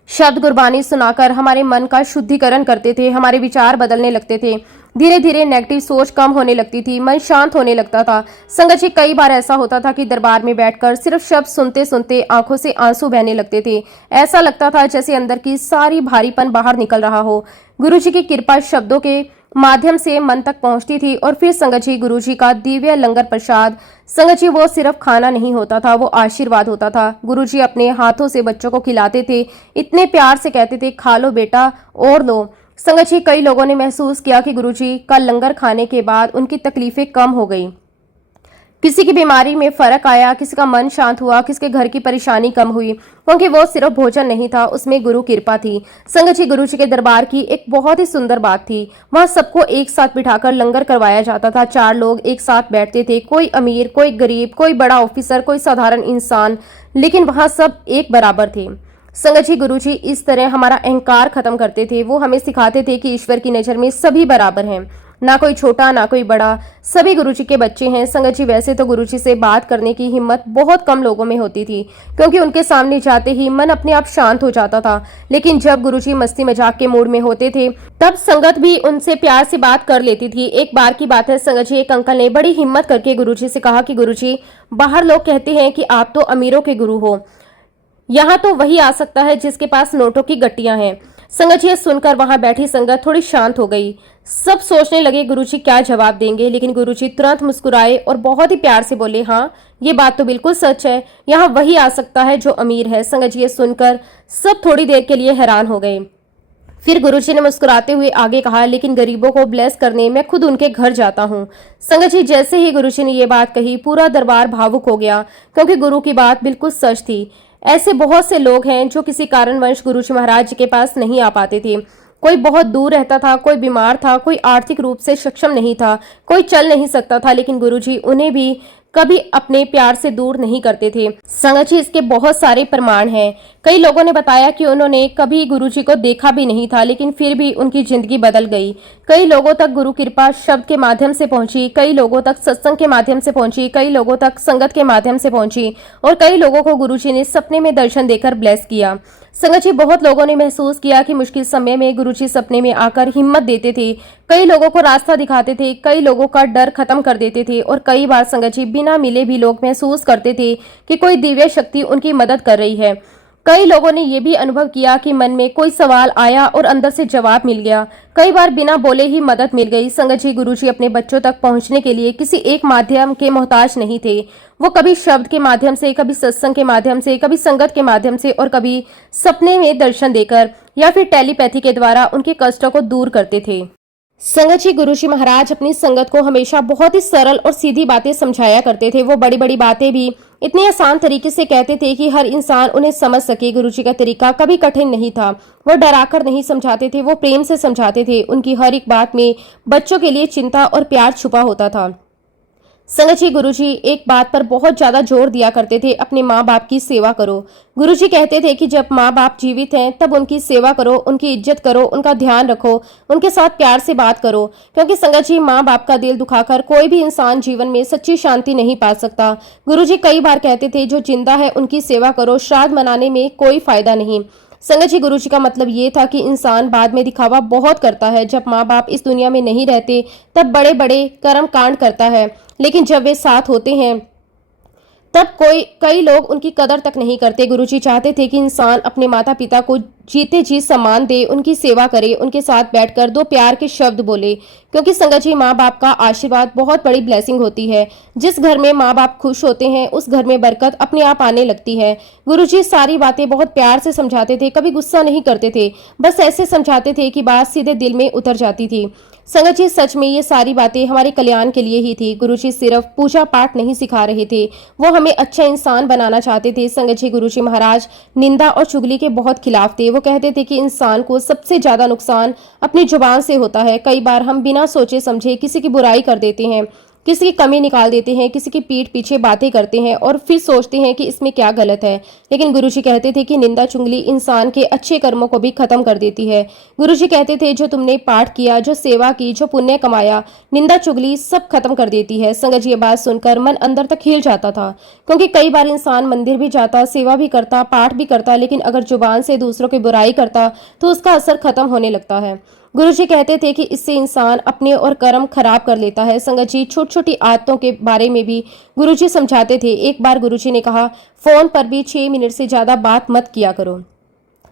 शब्द गुरबानी सुनाकर हमारे मन का शुद्धिकरण करते थे, हमारे विचार बदलने लगते थे। धीरे धीरे नेगेटिव सोच कम होने लगती थी, मन शांत होने लगता था। संगत जी, कई बार ऐसा होता था कि दरबार में बैठकर सिर्फ शब्द सुनते सुनते आंखों से आंसू बहने लगते थे। ऐसा लगता था जैसे अंदर की सारी भारीपन बाहर निकल रहा हो। गुरुजी की कृपा शब्दों के माध्यम से मन तक पहुंचती थी। और फिर संगत जी, गुरुजी का दिव्य लंगर प्रसाद, संगत जी, वो सिर्फ खाना नहीं होता था, वो आशीर्वाद होता था। गुरुजी अपने हाथों से बच्चों को खिलाते थे, इतने प्यार से कहते थे, खा लो बेटा और लो। संगत जी, कई लोगों ने महसूस किया कि गुरुजी का लंगर खाने के बाद उनकी तकलीफें कम हो गई। किसी की बीमारी में फर्क आया, किसी का मन शांत हुआ, किसी के घर की परेशानी कम हुई, क्योंकि वो सिर्फ भोजन नहीं था, उसमें गुरु कृपा थी। संगत जी, गुरु जी के दरबार की एक बहुत ही सुंदर बात थी। वहां सबको एक साथ बिठाकर लंगर करवाया जाता था। 4 लोग एक साथ बैठते थे, कोई अमीर, कोई गरीब, कोई बड़ा ऑफिसर, कोई साधारण इंसान, लेकिन वहां सब एक बराबर थे। संगत जी, गुरु जी इस तरह हमारा अहंकार खत्म करते थे। वो हमें सिखाते थे कि ईश्वर की नजर में सभी बराबर हैं, ना कोई छोटा ना कोई बड़ा, सभी गुरुजी के बच्चे हैं। संगत जी, वैसे तो गुरुजी से बात करने की हिम्मत बहुत कम लोगों में होती थी, क्योंकि उनके सामने जाते ही मन अपने आप शांत हो जाता था। लेकिन जब गुरुजी मस्ती मजाक के मूड में होते थे, तब संगत भी उनसे प्यार से बात कर लेती थी। एक बार की बात है, संगत जी, एक अंकल ने बड़ी हिम्मत करके गुरुजी से कहा कि गुरुजी, बाहर लोग कहते हैं कि आप तो अमीरों के गुरु हो, यहाँ तो वही आ सकता है जिसके पास नोटों की गट्टियां हैं। संगत जी, सुनकर वहां बैठी संगत थोड़ी शांत हो गई। सब सोचने लगे गुरुजी क्या जवाब देंगे, लेकिन गुरुजी तुरंत मुस्कुराए और बहुत ही प्यार से बोले, हाँ, ये बात तो बिल्कुल सच है, यहाँ वही आ सकता है जो अमीर है। संगत जी, ये सुनकर सब थोड़ी देर के लिए हैरान हो गए। फिर गुरुजी ने मुस्कुराते हुए आगे कहा, लेकिन गरीबों को ब्लेस करने मैं खुद उनके घर जाता हूँ। संगत जी, जैसे ही गुरुजी ने ये बात कही, पूरा दरबार भावुक हो गया, क्योंकि गुरु की बात बिल्कुल सच थी। ऐसे बहुत से लोग हैं जो किसी कारणवश गुरुजी महाराज जी के पास नहीं आ पाते थे। कोई बहुत दूर रहता था, कोई बीमार था, कोई आर्थिक रूप से सक्षम नहीं था, कोई चल नहीं सकता था, लेकिन गुरुजी उन्हें भी कभी अपने प्यार से दूर नहीं करते थे। संगत जी, इसके बहुत सारे प्रमाण हैं। कई लोगों ने बताया कि उन्होंने कभी गुरुजी को देखा भी नहीं था, लेकिन फिर भी उनकी जिंदगी बदल गई। कई लोगों तक गुरु कृपा शब्द के माध्यम से पहुंची, कई लोगों तक सत्संग के माध्यम से पहुंची, कई लोगों तक संगत के माध्यम से पहुंची, और कई लोगों को गुरुजी ने सपने में दर्शन देकर ब्लेस किया। संगत जी, बहुत लोगों ने महसूस किया कि मुश्किल समय में गुरुजी सपने में आकर हिम्मत देते थे, कई लोगों को रास्ता दिखाते थे, कई लोगों का डर खत्म कर देते थे, और कई बार संगत जी, बिना मिले भी लोग महसूस करते थे कि कोई दिव्य शक्ति उनकी मदद कर रही है। कई लोगों ने यह भी अनुभव किया कि मन में कोई सवाल आया और अंदर से जवाब मिल गया। कई बार बिना बोले ही मदद मिल गई। संगत जी, गुरुजी अपने बच्चों तक पहुंचने के लिए किसी एक माध्यम के मोहताज नहीं थे। वो कभी शब्द के माध्यम से, कभी सत्संग के माध्यम से, कभी संगत के माध्यम से, और कभी सपने में दर्शन देकर या फिर टेलीपैथी के द्वारा उनके कष्टों को दूर करते थे। संगत जी, गुरुजी महाराज अपनी संगत को हमेशा बहुत ही सरल और सीधी बातें समझाया करते थे। वो बड़ी बड़ी बातें भी इतनी आसान तरीके से कहते थे कि हर इंसान उन्हें समझ सके। गुरुजी का तरीका कभी कठिन नहीं था। वो डराकर नहीं समझाते थे, वो प्रेम से समझाते थे। उनकी हर एक बात में बच्चों के लिए चिंता और प्यार छुपा होता था। संगत जी, गुरुजी एक बात पर बहुत ज्यादा जोर दिया करते थे, अपने माँ बाप की सेवा करो। गुरुजी कहते थे कि जब माँ बाप जीवित हैं तब उनकी सेवा करो, उनकी इज्जत करो, उनका ध्यान रखो, उनके साथ प्यार से बात करो, क्योंकि संगत जी, माँ बाप का दिल दुखाकर कोई भी इंसान जीवन में सच्ची शांति नहीं पा सकता। गुरुजी कई बार कहते थे, जो जिंदा है उनकी सेवा करो, श्राद्ध मनाने में कोई फायदा नहीं। संगत जी, गुरुजी का मतलब ये था कि इंसान बाद में दिखावा बहुत करता है। जब माँ बाप इस दुनिया में नहीं रहते तब बड़े बड़े कर्म कांड करता है, लेकिन जब वे साथ होते हैं तब कई लोग उनकी कदर तक नहीं करते। गुरुजी चाहते थे कि इंसान अपने माता पिता को जीते जी सम्मान दे, उनकी सेवा करे, उनके साथ बैठकर 2 प्यार के शब्द बोले, क्योंकि संगत जी, माँ बाप का आशीर्वाद बहुत बड़ी ब्लेसिंग होती है। जिस घर में माँ बाप खुश होते हैं उस घर में बरकत अपने आप आने लगती है। गुरुजी सारी बातें बहुत प्यार से समझाते थे, कभी गुस्सा नहीं करते थे, बस ऐसे समझाते थे कि बात सीधे दिल में उतर जाती थी। संगत जी, सच में ये सारी बातें हमारे कल्याण के लिए ही थी। गुरुजी सिर्फ पूजा पाठ नहीं सिखा रहे थे, वो हमें अच्छा इंसान बनाना चाहते थे। संगत जी, गुरुजी महाराज निंदा और चुगली के बहुत खिलाफ थे। वो कहते थे कि इंसान को सबसे ज्यादा नुकसान अपनी जुबान से होता है। कई बार हम बिना सोचे समझे किसी की बुराई कर देते हैं, किसी की कमी निकाल देते हैं, किसी की पीठ पीछे बातें करते हैं और फिर सोचते हैं कि इसमें क्या गलत है। लेकिन गुरुजी कहते थे कि निंदा चुगली इंसान के अच्छे कर्मों को भी खत्म कर देती है। गुरुजी कहते थे, जो तुमने पाठ किया, जो सेवा की, जो पुण्य कमाया, निंदा चुगली सब खत्म कर देती है। संगत जी, ये बात सुनकर मन अंदर तक हिल जाता था, क्योंकि कई बार इंसान मंदिर भी जाता, सेवा भी करता, पाठ भी करता, लेकिन अगर जुबान से दूसरों की बुराई करता तो उसका असर खत्म होने लगता है। गुरुजी कहते थे कि इससे इंसान अपने और कर्म खराब कर लेता है। संगत जी, छोटी छोटी आदतों के बारे में भी गुरुजी समझाते थे। एक बार गुरुजी ने कहा, फोन पर भी 6 मिनट से ज्यादा बात मत किया करो।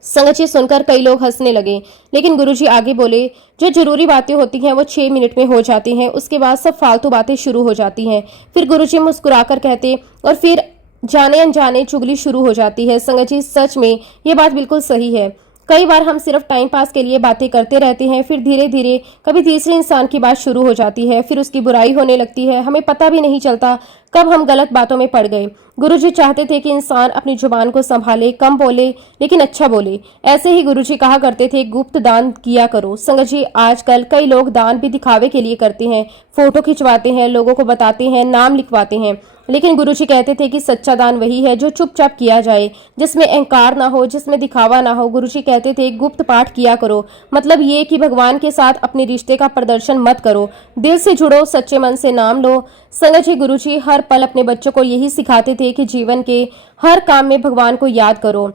संगत जी, सुनकर कई लोग हंसने लगे, लेकिन गुरुजी आगे बोले, जो जरूरी बातें होती हैं वो 6 मिनट में हो जाती हैं, उसके बाद सब फालतू बातें शुरू हो जाती हैं। फिर गुरुजी मुस्कुराकर कहते, और फिर जाने अनजाने चुगली शुरू हो जाती है। संगत जी, सच में ये बात बिल्कुल सही है। कई बार हम सिर्फ टाइम पास के लिए बातें करते रहते हैं, फिर धीरे धीरे कभी तीसरे इंसान की बात शुरू हो जाती है, फिर उसकी बुराई होने लगती है, हमें पता भी नहीं चलता कब हम गलत बातों में पड़ गए। गुरुजी चाहते थे कि इंसान अपनी जुबान को संभाले, कम बोले लेकिन अच्छा बोले। ऐसे ही गुरुजी कहा करते थे, गुप्त दान किया करो। संगत जी, आजकल कई लोग दान भी दिखावे के लिए करते हैं, फोटो खिंचवाते हैं, लोगों को बताते हैं, नाम लिखवाते हैं। लेकिन गुरुजी कहते थे कि सच्चा दान वही है जो चुपचाप किया जाए, जिसमें अहंकार ना हो, जिसमें दिखावा ना हो। गुरुजी कहते थे गुप्त पाठ किया करो, मतलब ये कि भगवान के साथ अपने रिश्ते का प्रदर्शन मत करो, दिल से जुड़ो, सच्चे मन से नाम लो। संगत जी, गुरुजी हर पल अपने बच्चों को यही सिखाते थे कि जीवन के हर काम में भगवान को याद करो।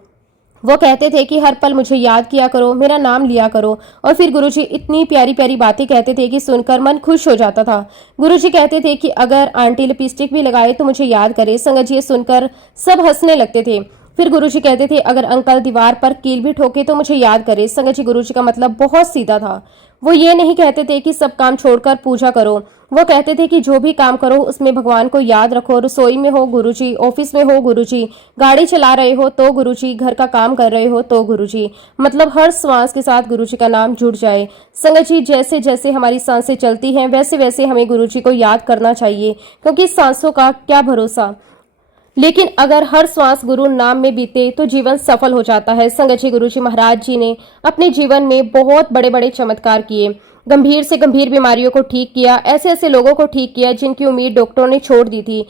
वो कहते थे कि हर पल मुझे याद किया करो, मेरा नाम लिया करो। और फिर गुरुजी इतनी प्यारी प्यारी बातें कहते थे कि सुनकर मन खुश हो जाता था। गुरुजी कहते थे कि अगर आंटी लिपस्टिक भी लगाए तो मुझे याद करे। संगत जी, ये सुनकर सब हंसने लगते थे। फिर गुरुजी कहते थे अगर अंकल दीवार पर कील भी ठोके तो मुझे याद करे। संगत जी, गुरुजी का मतलब बहुत सीधा था। वो ये नहीं कहते थे कि सब काम छोड़कर पूजा करो, वो कहते थे कि जो भी काम करो उसमें भगवान को याद रखो। रसोई में हो गुरुजी, ऑफिस में हो गुरुजी, गाड़ी चला रहे हो तो गुरुजी, घर का काम कर रहे हो तो गुरुजी, मतलब हर श्वास के साथ गुरुजी का नाम जुड़ जाए। संगत जी, जैसे जैसे हमारी सांसें चलती हैं वैसे वैसे हमें गुरुजी को याद करना चाहिए, क्योंकि सांसों का क्या भरोसा। लेकिन अगर हर श्वास गुरु नाम में बीते तो जीवन सफल हो जाता है। संगत जी, गुरुजी महाराज जी ने अपने जीवन में बहुत बड़े बड़े चमत्कार किए, गंभीर से गंभीर बीमारियों को ठीक किया, ऐसे ऐसे लोगों को ठीक किया जिनकी उम्मीद डॉक्टरों ने छोड़ दी थी।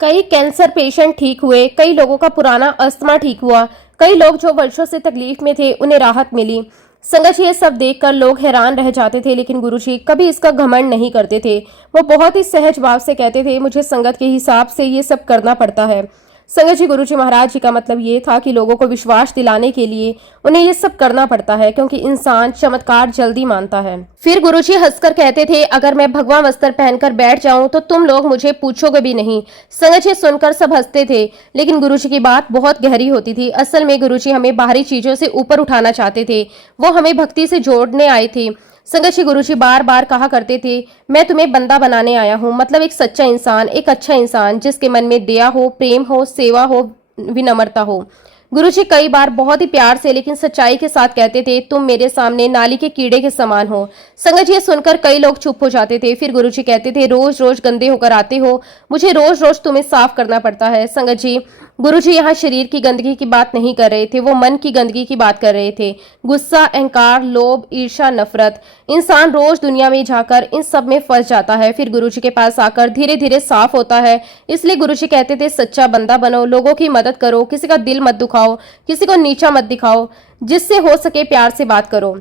कई कैंसर पेशेंट ठीक हुए, कई लोगों का पुराना अस्थमा ठीक हुआ, कई लोग जो वर्षों से तकलीफ में थे उन्हें राहत मिली। संगत जी, ये सब देखकर लोग हैरान रह जाते थे, लेकिन गुरुजी कभी इसका घमंड नहीं करते थे। वो बहुत ही सहज भाव से कहते थे मुझे संगत के हिसाब से ये सब करना पड़ता है। संगत जी, गुरुजी महाराज जी का मतलब ये था कि लोगों को विश्वास दिलाने के लिए उन्हें ये सब करना पड़ता है, क्योंकि इंसान चमत्कार जल्दी मानता है। फिर गुरुजी हंसकर कहते थे अगर मैं भगवा वस्त्र पहनकर बैठ जाऊं तो तुम लोग मुझे पूछोगे भी नहीं। संगत जी, सुनकर सब हंसते थे, लेकिन गुरुजी की बात बहुत गहरी होती थी। असल में गुरुजी हमें बाहरी चीजों से ऊपर उठाना चाहते थे, वो हमें भक्ति से जोड़ने आए थे। संगत जी, गुरुजी बार बार कहा करते थे मैं तुम्हें बंदा बनाने आया हूँ, मतलब एक सच्चा इंसान, एक अच्छा इंसान जिसके मन में दया हो, प्रेम हो, सेवा हो, विनम्रता हो। गुरुजी कई बार बहुत ही प्यार से लेकिन सच्चाई के साथ कहते थे तुम मेरे सामने नाली के कीड़े के समान हो। संगत जी, ये सुनकर कई लोग चुप हो जाते थे। फिर गुरुजी कहते थे रोज रोज गंदे होकर आते हो, मुझे रोज रोज तुम्हें साफ करना पड़ता है। संगत जी, गुरुजी यहाँ शरीर की गंदगी की बात नहीं कर रहे थे, वो मन की गंदगी की बात कर रहे थे। गुस्सा, अहंकार, लोभ, ईर्ष्या, नफरत, इंसान रोज दुनिया में जाकर इन सब में फंस जाता है, फिर गुरुजी के पास आकर धीरे धीरे साफ होता है। इसलिए गुरुजी कहते थे सच्चा बंदा बनो, लोगों की मदद करो, किसी का दिल मत दुखाओ, किसी को नीचा मत दिखाओ, जिससे हो सके प्यार से बात करो।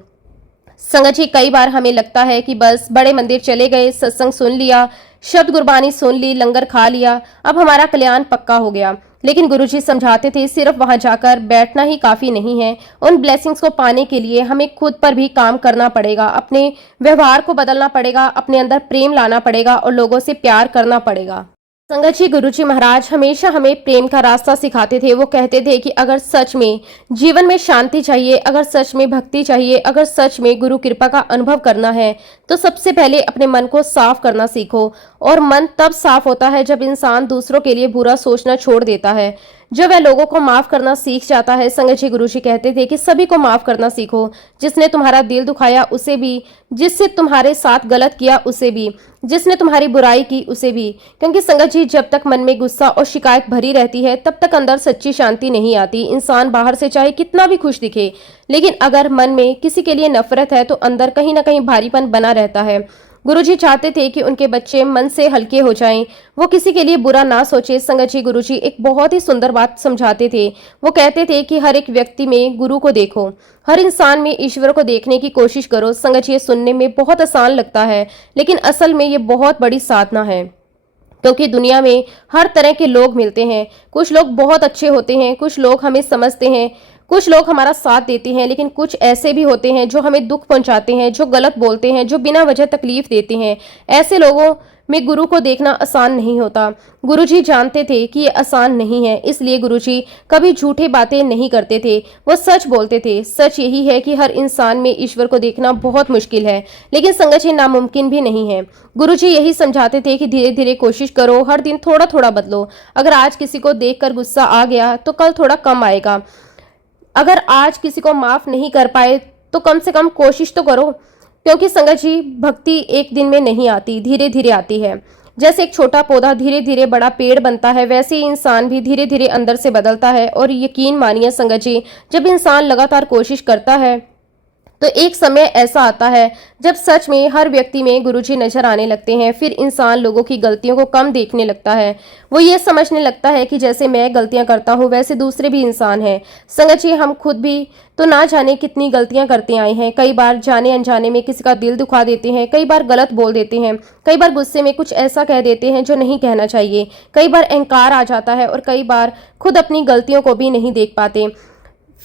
संगत जी, कई बार हमें लगता है कि बस बड़े मंदिर चले गए, सत्संग सुन लिया, शब्द गुरबानी सुन ली, लंगर खा लिया, अब हमारा कल्याण पक्का हो गया। लेकिन गुरुजी समझाते थे सिर्फ वहां जाकर बैठना ही काफी नहीं है, उन ब्लेसिंग्स को पाने के लिए हमें खुद पर भी काम करना पड़ेगा, अपने व्यवहार को बदलना पड़ेगा, अपने अंदर प्रेम लाना पड़ेगा और लोगों से प्यार करना पड़ेगा। संगत जी, गुरुजी महाराज हमेशा हमें प्रेम का रास्ता सिखाते थे। वो कहते थे कि अगर सच में जीवन में शांति चाहिए, अगर सच में भक्ति चाहिए, अगर सच में गुरु कृपा का अनुभव करना है तो सबसे पहले अपने मन को साफ करना सीखो। और मन तब साफ होता है जब इंसान दूसरों के लिए बुरा सोचना छोड़ देता है, जब वह लोगों को माफ करना सीख जाता है। संगत जी, गुरुजी कहते थे कि सभी को माफ करना सीखो, जिसने तुम्हारा दिल दुखाया उसे भी, जिससे तुम्हारे साथ गलत किया उसे भी, जिसने तुम्हारी बुराई की उसे भी। क्योंकि संगत जी, जब तक मन में गुस्सा और शिकायत भरी रहती है तब तक अंदर सच्ची शांति नहीं आती। इंसान बाहर से चाहे कितना भी खुश दिखे, लेकिन अगर मन में किसी के लिए नफरत है तो अंदर कहीं ना कहीं भारीपन बना रहता है। गुरुजी चाहते थे कि उनके बच्चे मन से हल्के हो जाएं, वो किसी के लिए बुरा ना सोचे। संगत जी, गुरुजी एक बहुत ही सुंदर बात समझाते थे। वो कहते थे कि हर एक व्यक्ति में गुरु को देखो, हर इंसान में ईश्वर को देखने की कोशिश करो। संगत जी, ये सुनने में बहुत आसान लगता है, लेकिन असल में ये बहुत बड़ी साधना है, क्योंकि दुनिया में हर तरह के लोग मिलते हैं। कुछ लोग बहुत अच्छे होते हैं, कुछ लोग हमें समझते हैं, कुछ लोग हमारा साथ देते हैं, लेकिन कुछ ऐसे भी होते हैं जो हमें दुख पहुंचाते हैं, जो गलत बोलते हैं, जो बिना वजह तकलीफ देते हैं। ऐसे लोगों में गुरु को देखना आसान नहीं होता। गुरुजी जानते थे कि ये आसान नहीं है, इसलिए गुरुजी कभी झूठे बातें नहीं करते थे, वो सच बोलते थे। सच यही है कि हर इंसान में ईश्वर को देखना बहुत मुश्किल है, लेकिन संगत जी नामुमकिन भी नहीं है। गुरुजी यही समझाते थे कि धीरे धीरे कोशिश करो, हर दिन थोड़ा थोड़ा बदलो। अगर आज किसी को देखकर गुस्सा आ गया तो कल थोड़ा कम आएगा। अगर आज किसी को माफ नहीं कर पाए तो कम से कम कोशिश तो करो, क्योंकि संगत जी भक्ति एक दिन में नहीं आती, धीरे धीरे आती है। जैसे एक छोटा पौधा धीरे धीरे बड़ा पेड़ बनता है, वैसे ही इंसान भी धीरे धीरे अंदर से बदलता है। और यकीन मानिए संगत जी, जब इंसान लगातार कोशिश करता है तो एक समय ऐसा आता है जब सच में हर व्यक्ति में गुरुजी नजर आने लगते हैं। फिर इंसान लोगों की गलतियों को कम देखने लगता है। वो ये समझने लगता है कि जैसे मैं गलतियां करता हूँ वैसे दूसरे भी इंसान हैं। संगत जी, हम खुद भी तो ना जाने कितनी गलतियां करते आए हैं। कई बार जाने अनजाने में किसी का दिल दुखा देते हैं, कई बार गलत बोल देते हैं, कई बार गुस्से में कुछ ऐसा कह देते हैं जो नहीं कहना चाहिए, कई बार अहंकार आ जाता है और कई बार खुद अपनी गलतियों को भी नहीं देख पाते।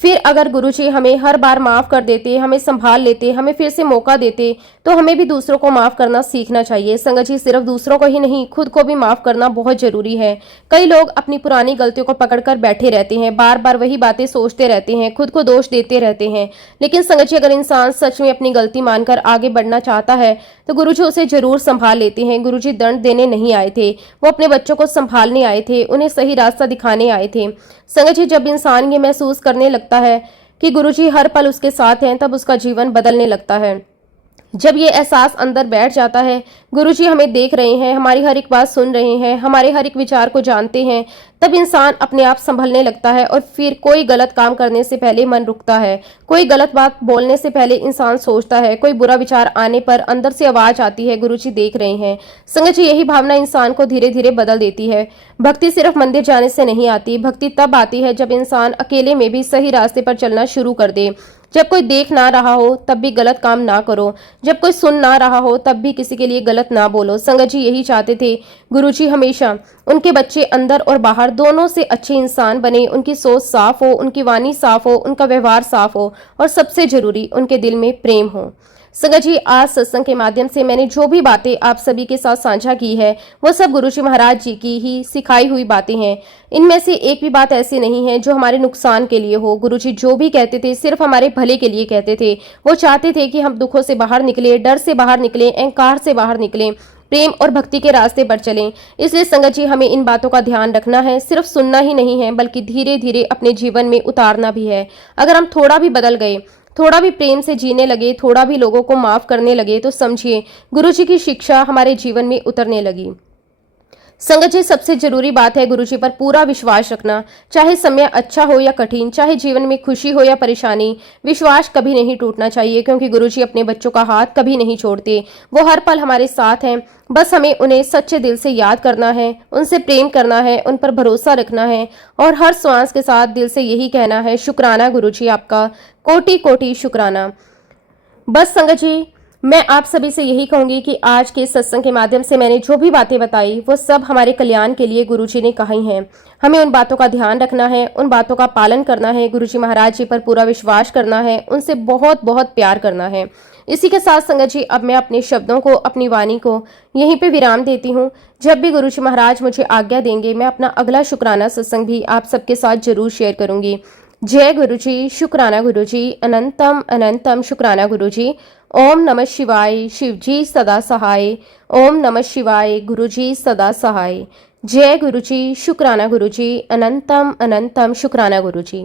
फिर अगर गुरुजी हमें हर बार माफ कर देते, हमें संभाल लेते, हमें फिर से मौका देते, तो हमें भी दूसरों को माफ करना सीखना चाहिए। संगत जी, सिर्फ दूसरों को ही नहीं, खुद को भी माफ करना बहुत जरूरी है। कई लोग अपनी पुरानी गलतियों को पकड़कर बैठे रहते हैं, बार बार वही बातें सोचते रहते हैं, खुद को दोष देते रहते हैं। लेकिन संगत जी, अगर इंसान सच में अपनी गलती मानकर आगे बढ़ना चाहता है तो गुरुजी उसे जरूर संभाल लेते हैं। गुरुजी दंड देने नहीं आए थे, वो अपने बच्चों को संभालने आए थे, उन्हें सही रास्ता दिखाने आए थे। संगत जी, जब इंसान ये महसूस करने लगता है कि गुरुजी हर पल उसके साथ हैं, तब उसका जीवन बदलने लगता है। जब ये एहसास अंदर बैठ जाता है, गुरुजी हमें देख रहे हैं, हमारी हर एक बात सुन रहे हैं, हमारे हर एक विचार को जानते हैं, तब इंसान अपने आप संभलने लगता है। और फिर कोई गलत काम करने से पहले मन रुकता है, कोई गलत बात बोलने से पहले इंसान सोचता है, कोई बुरा विचार आने पर अंदर से आवाज आती है, गुरुजी देख रहे हैं। संगत जी, यही भावना इंसान को धीरे धीरे बदल देती है। भक्ति सिर्फ मंदिर जाने से नहीं आती, भक्ति तब आती है जब इंसान अकेले में भी सही रास्ते पर चलना शुरू कर दे। जब कोई देख ना रहा हो तब भी गलत काम ना करो, जब कोई सुन ना रहा हो तब भी किसी के लिए गलत ना बोलो। संगत जी यही चाहते थे गुरुजी, हमेशा उनके बच्चे अंदर और बाहर दोनों से अच्छे इंसान बने, उनकी सोच साफ हो, उनकी वाणी साफ हो, उनका व्यवहार साफ हो और सबसे जरूरी उनके दिल में प्रेम हो। संगत जी, आज सत्संग के माध्यम से मैंने जो भी बातें आप सभी के साथ साझा की है वो सब गुरुजी महाराज जी की ही सिखाई हुई बातें हैं। इनमें से एक भी बात ऐसी नहीं है जो हमारे नुकसान के लिए हो। गुरुजी जो भी कहते थे सिर्फ हमारे भले के लिए कहते थे। वो चाहते थे कि हम दुखों से बाहर निकले, डर से बाहर निकले, अहंकार से बाहर निकले, प्रेम और भक्ति के रास्ते पर चलें। इसलिए संगत जी, हमें इन बातों का ध्यान रखना है, सिर्फ सुनना ही नहीं है बल्कि धीरे धीरे अपने जीवन में उतारना भी है। अगर हम थोड़ा भी बदल गए, थोड़ा भी प्रेम से जीने लगे, थोड़ा भी लोगों को माफ करने लगे, तो समझिए गुरुजी की शिक्षा हमारे जीवन में उतरने लगी। संगत जी, सबसे जरूरी बात है गुरुजी पर पूरा विश्वास रखना। चाहे समय अच्छा हो या कठिन, चाहे जीवन में खुशी हो या परेशानी, विश्वास कभी नहीं टूटना चाहिए, क्योंकि गुरुजी अपने बच्चों का हाथ कभी नहीं छोड़ते। वो हर पल हमारे साथ हैं, बस हमें उन्हें सच्चे दिल से याद करना है, उनसे प्रेम करना है, उन पर भरोसा रखना है और हर श्वास के साथ दिल से यही कहना है, शुक्राना गुरुजी, आपका कोटि कोटि शुक्राना। बस संगत जी, मैं आप सभी से यही कहूंगी कि आज के सत्संग के माध्यम से मैंने जो भी बातें बताई वो सब हमारे कल्याण के लिए गुरुजी ने कही हैं। हमें उन बातों का ध्यान रखना है, उन बातों का पालन करना है, गुरुजी महाराज जी पर पूरा विश्वास करना है, उनसे बहुत बहुत प्यार करना है। इसी के साथ संगत जी, अब मैं अपने शब्दों को, अपनी वाणी को यहीं पे विराम देती हूँ। जब भी गुरुजी महाराज मुझे आज्ञा देंगे, मैं अपना अगला शुक्राना सत्संग भी आप सबके साथ जरूर शेयर करूंगी। जय गुरुजी, शुक्राना गुरुजी, अनंतम अनंतम शुक्राना गुरुजी। ओम नमः शिवाय, शिवजी सदा सहाय। ओम नमः शिवाय, गुरुजी सदा सहाय। जय गुरुजी, शुक्राना गुरुजी, अनंतम अनंतम शुक्राना गुरुजी।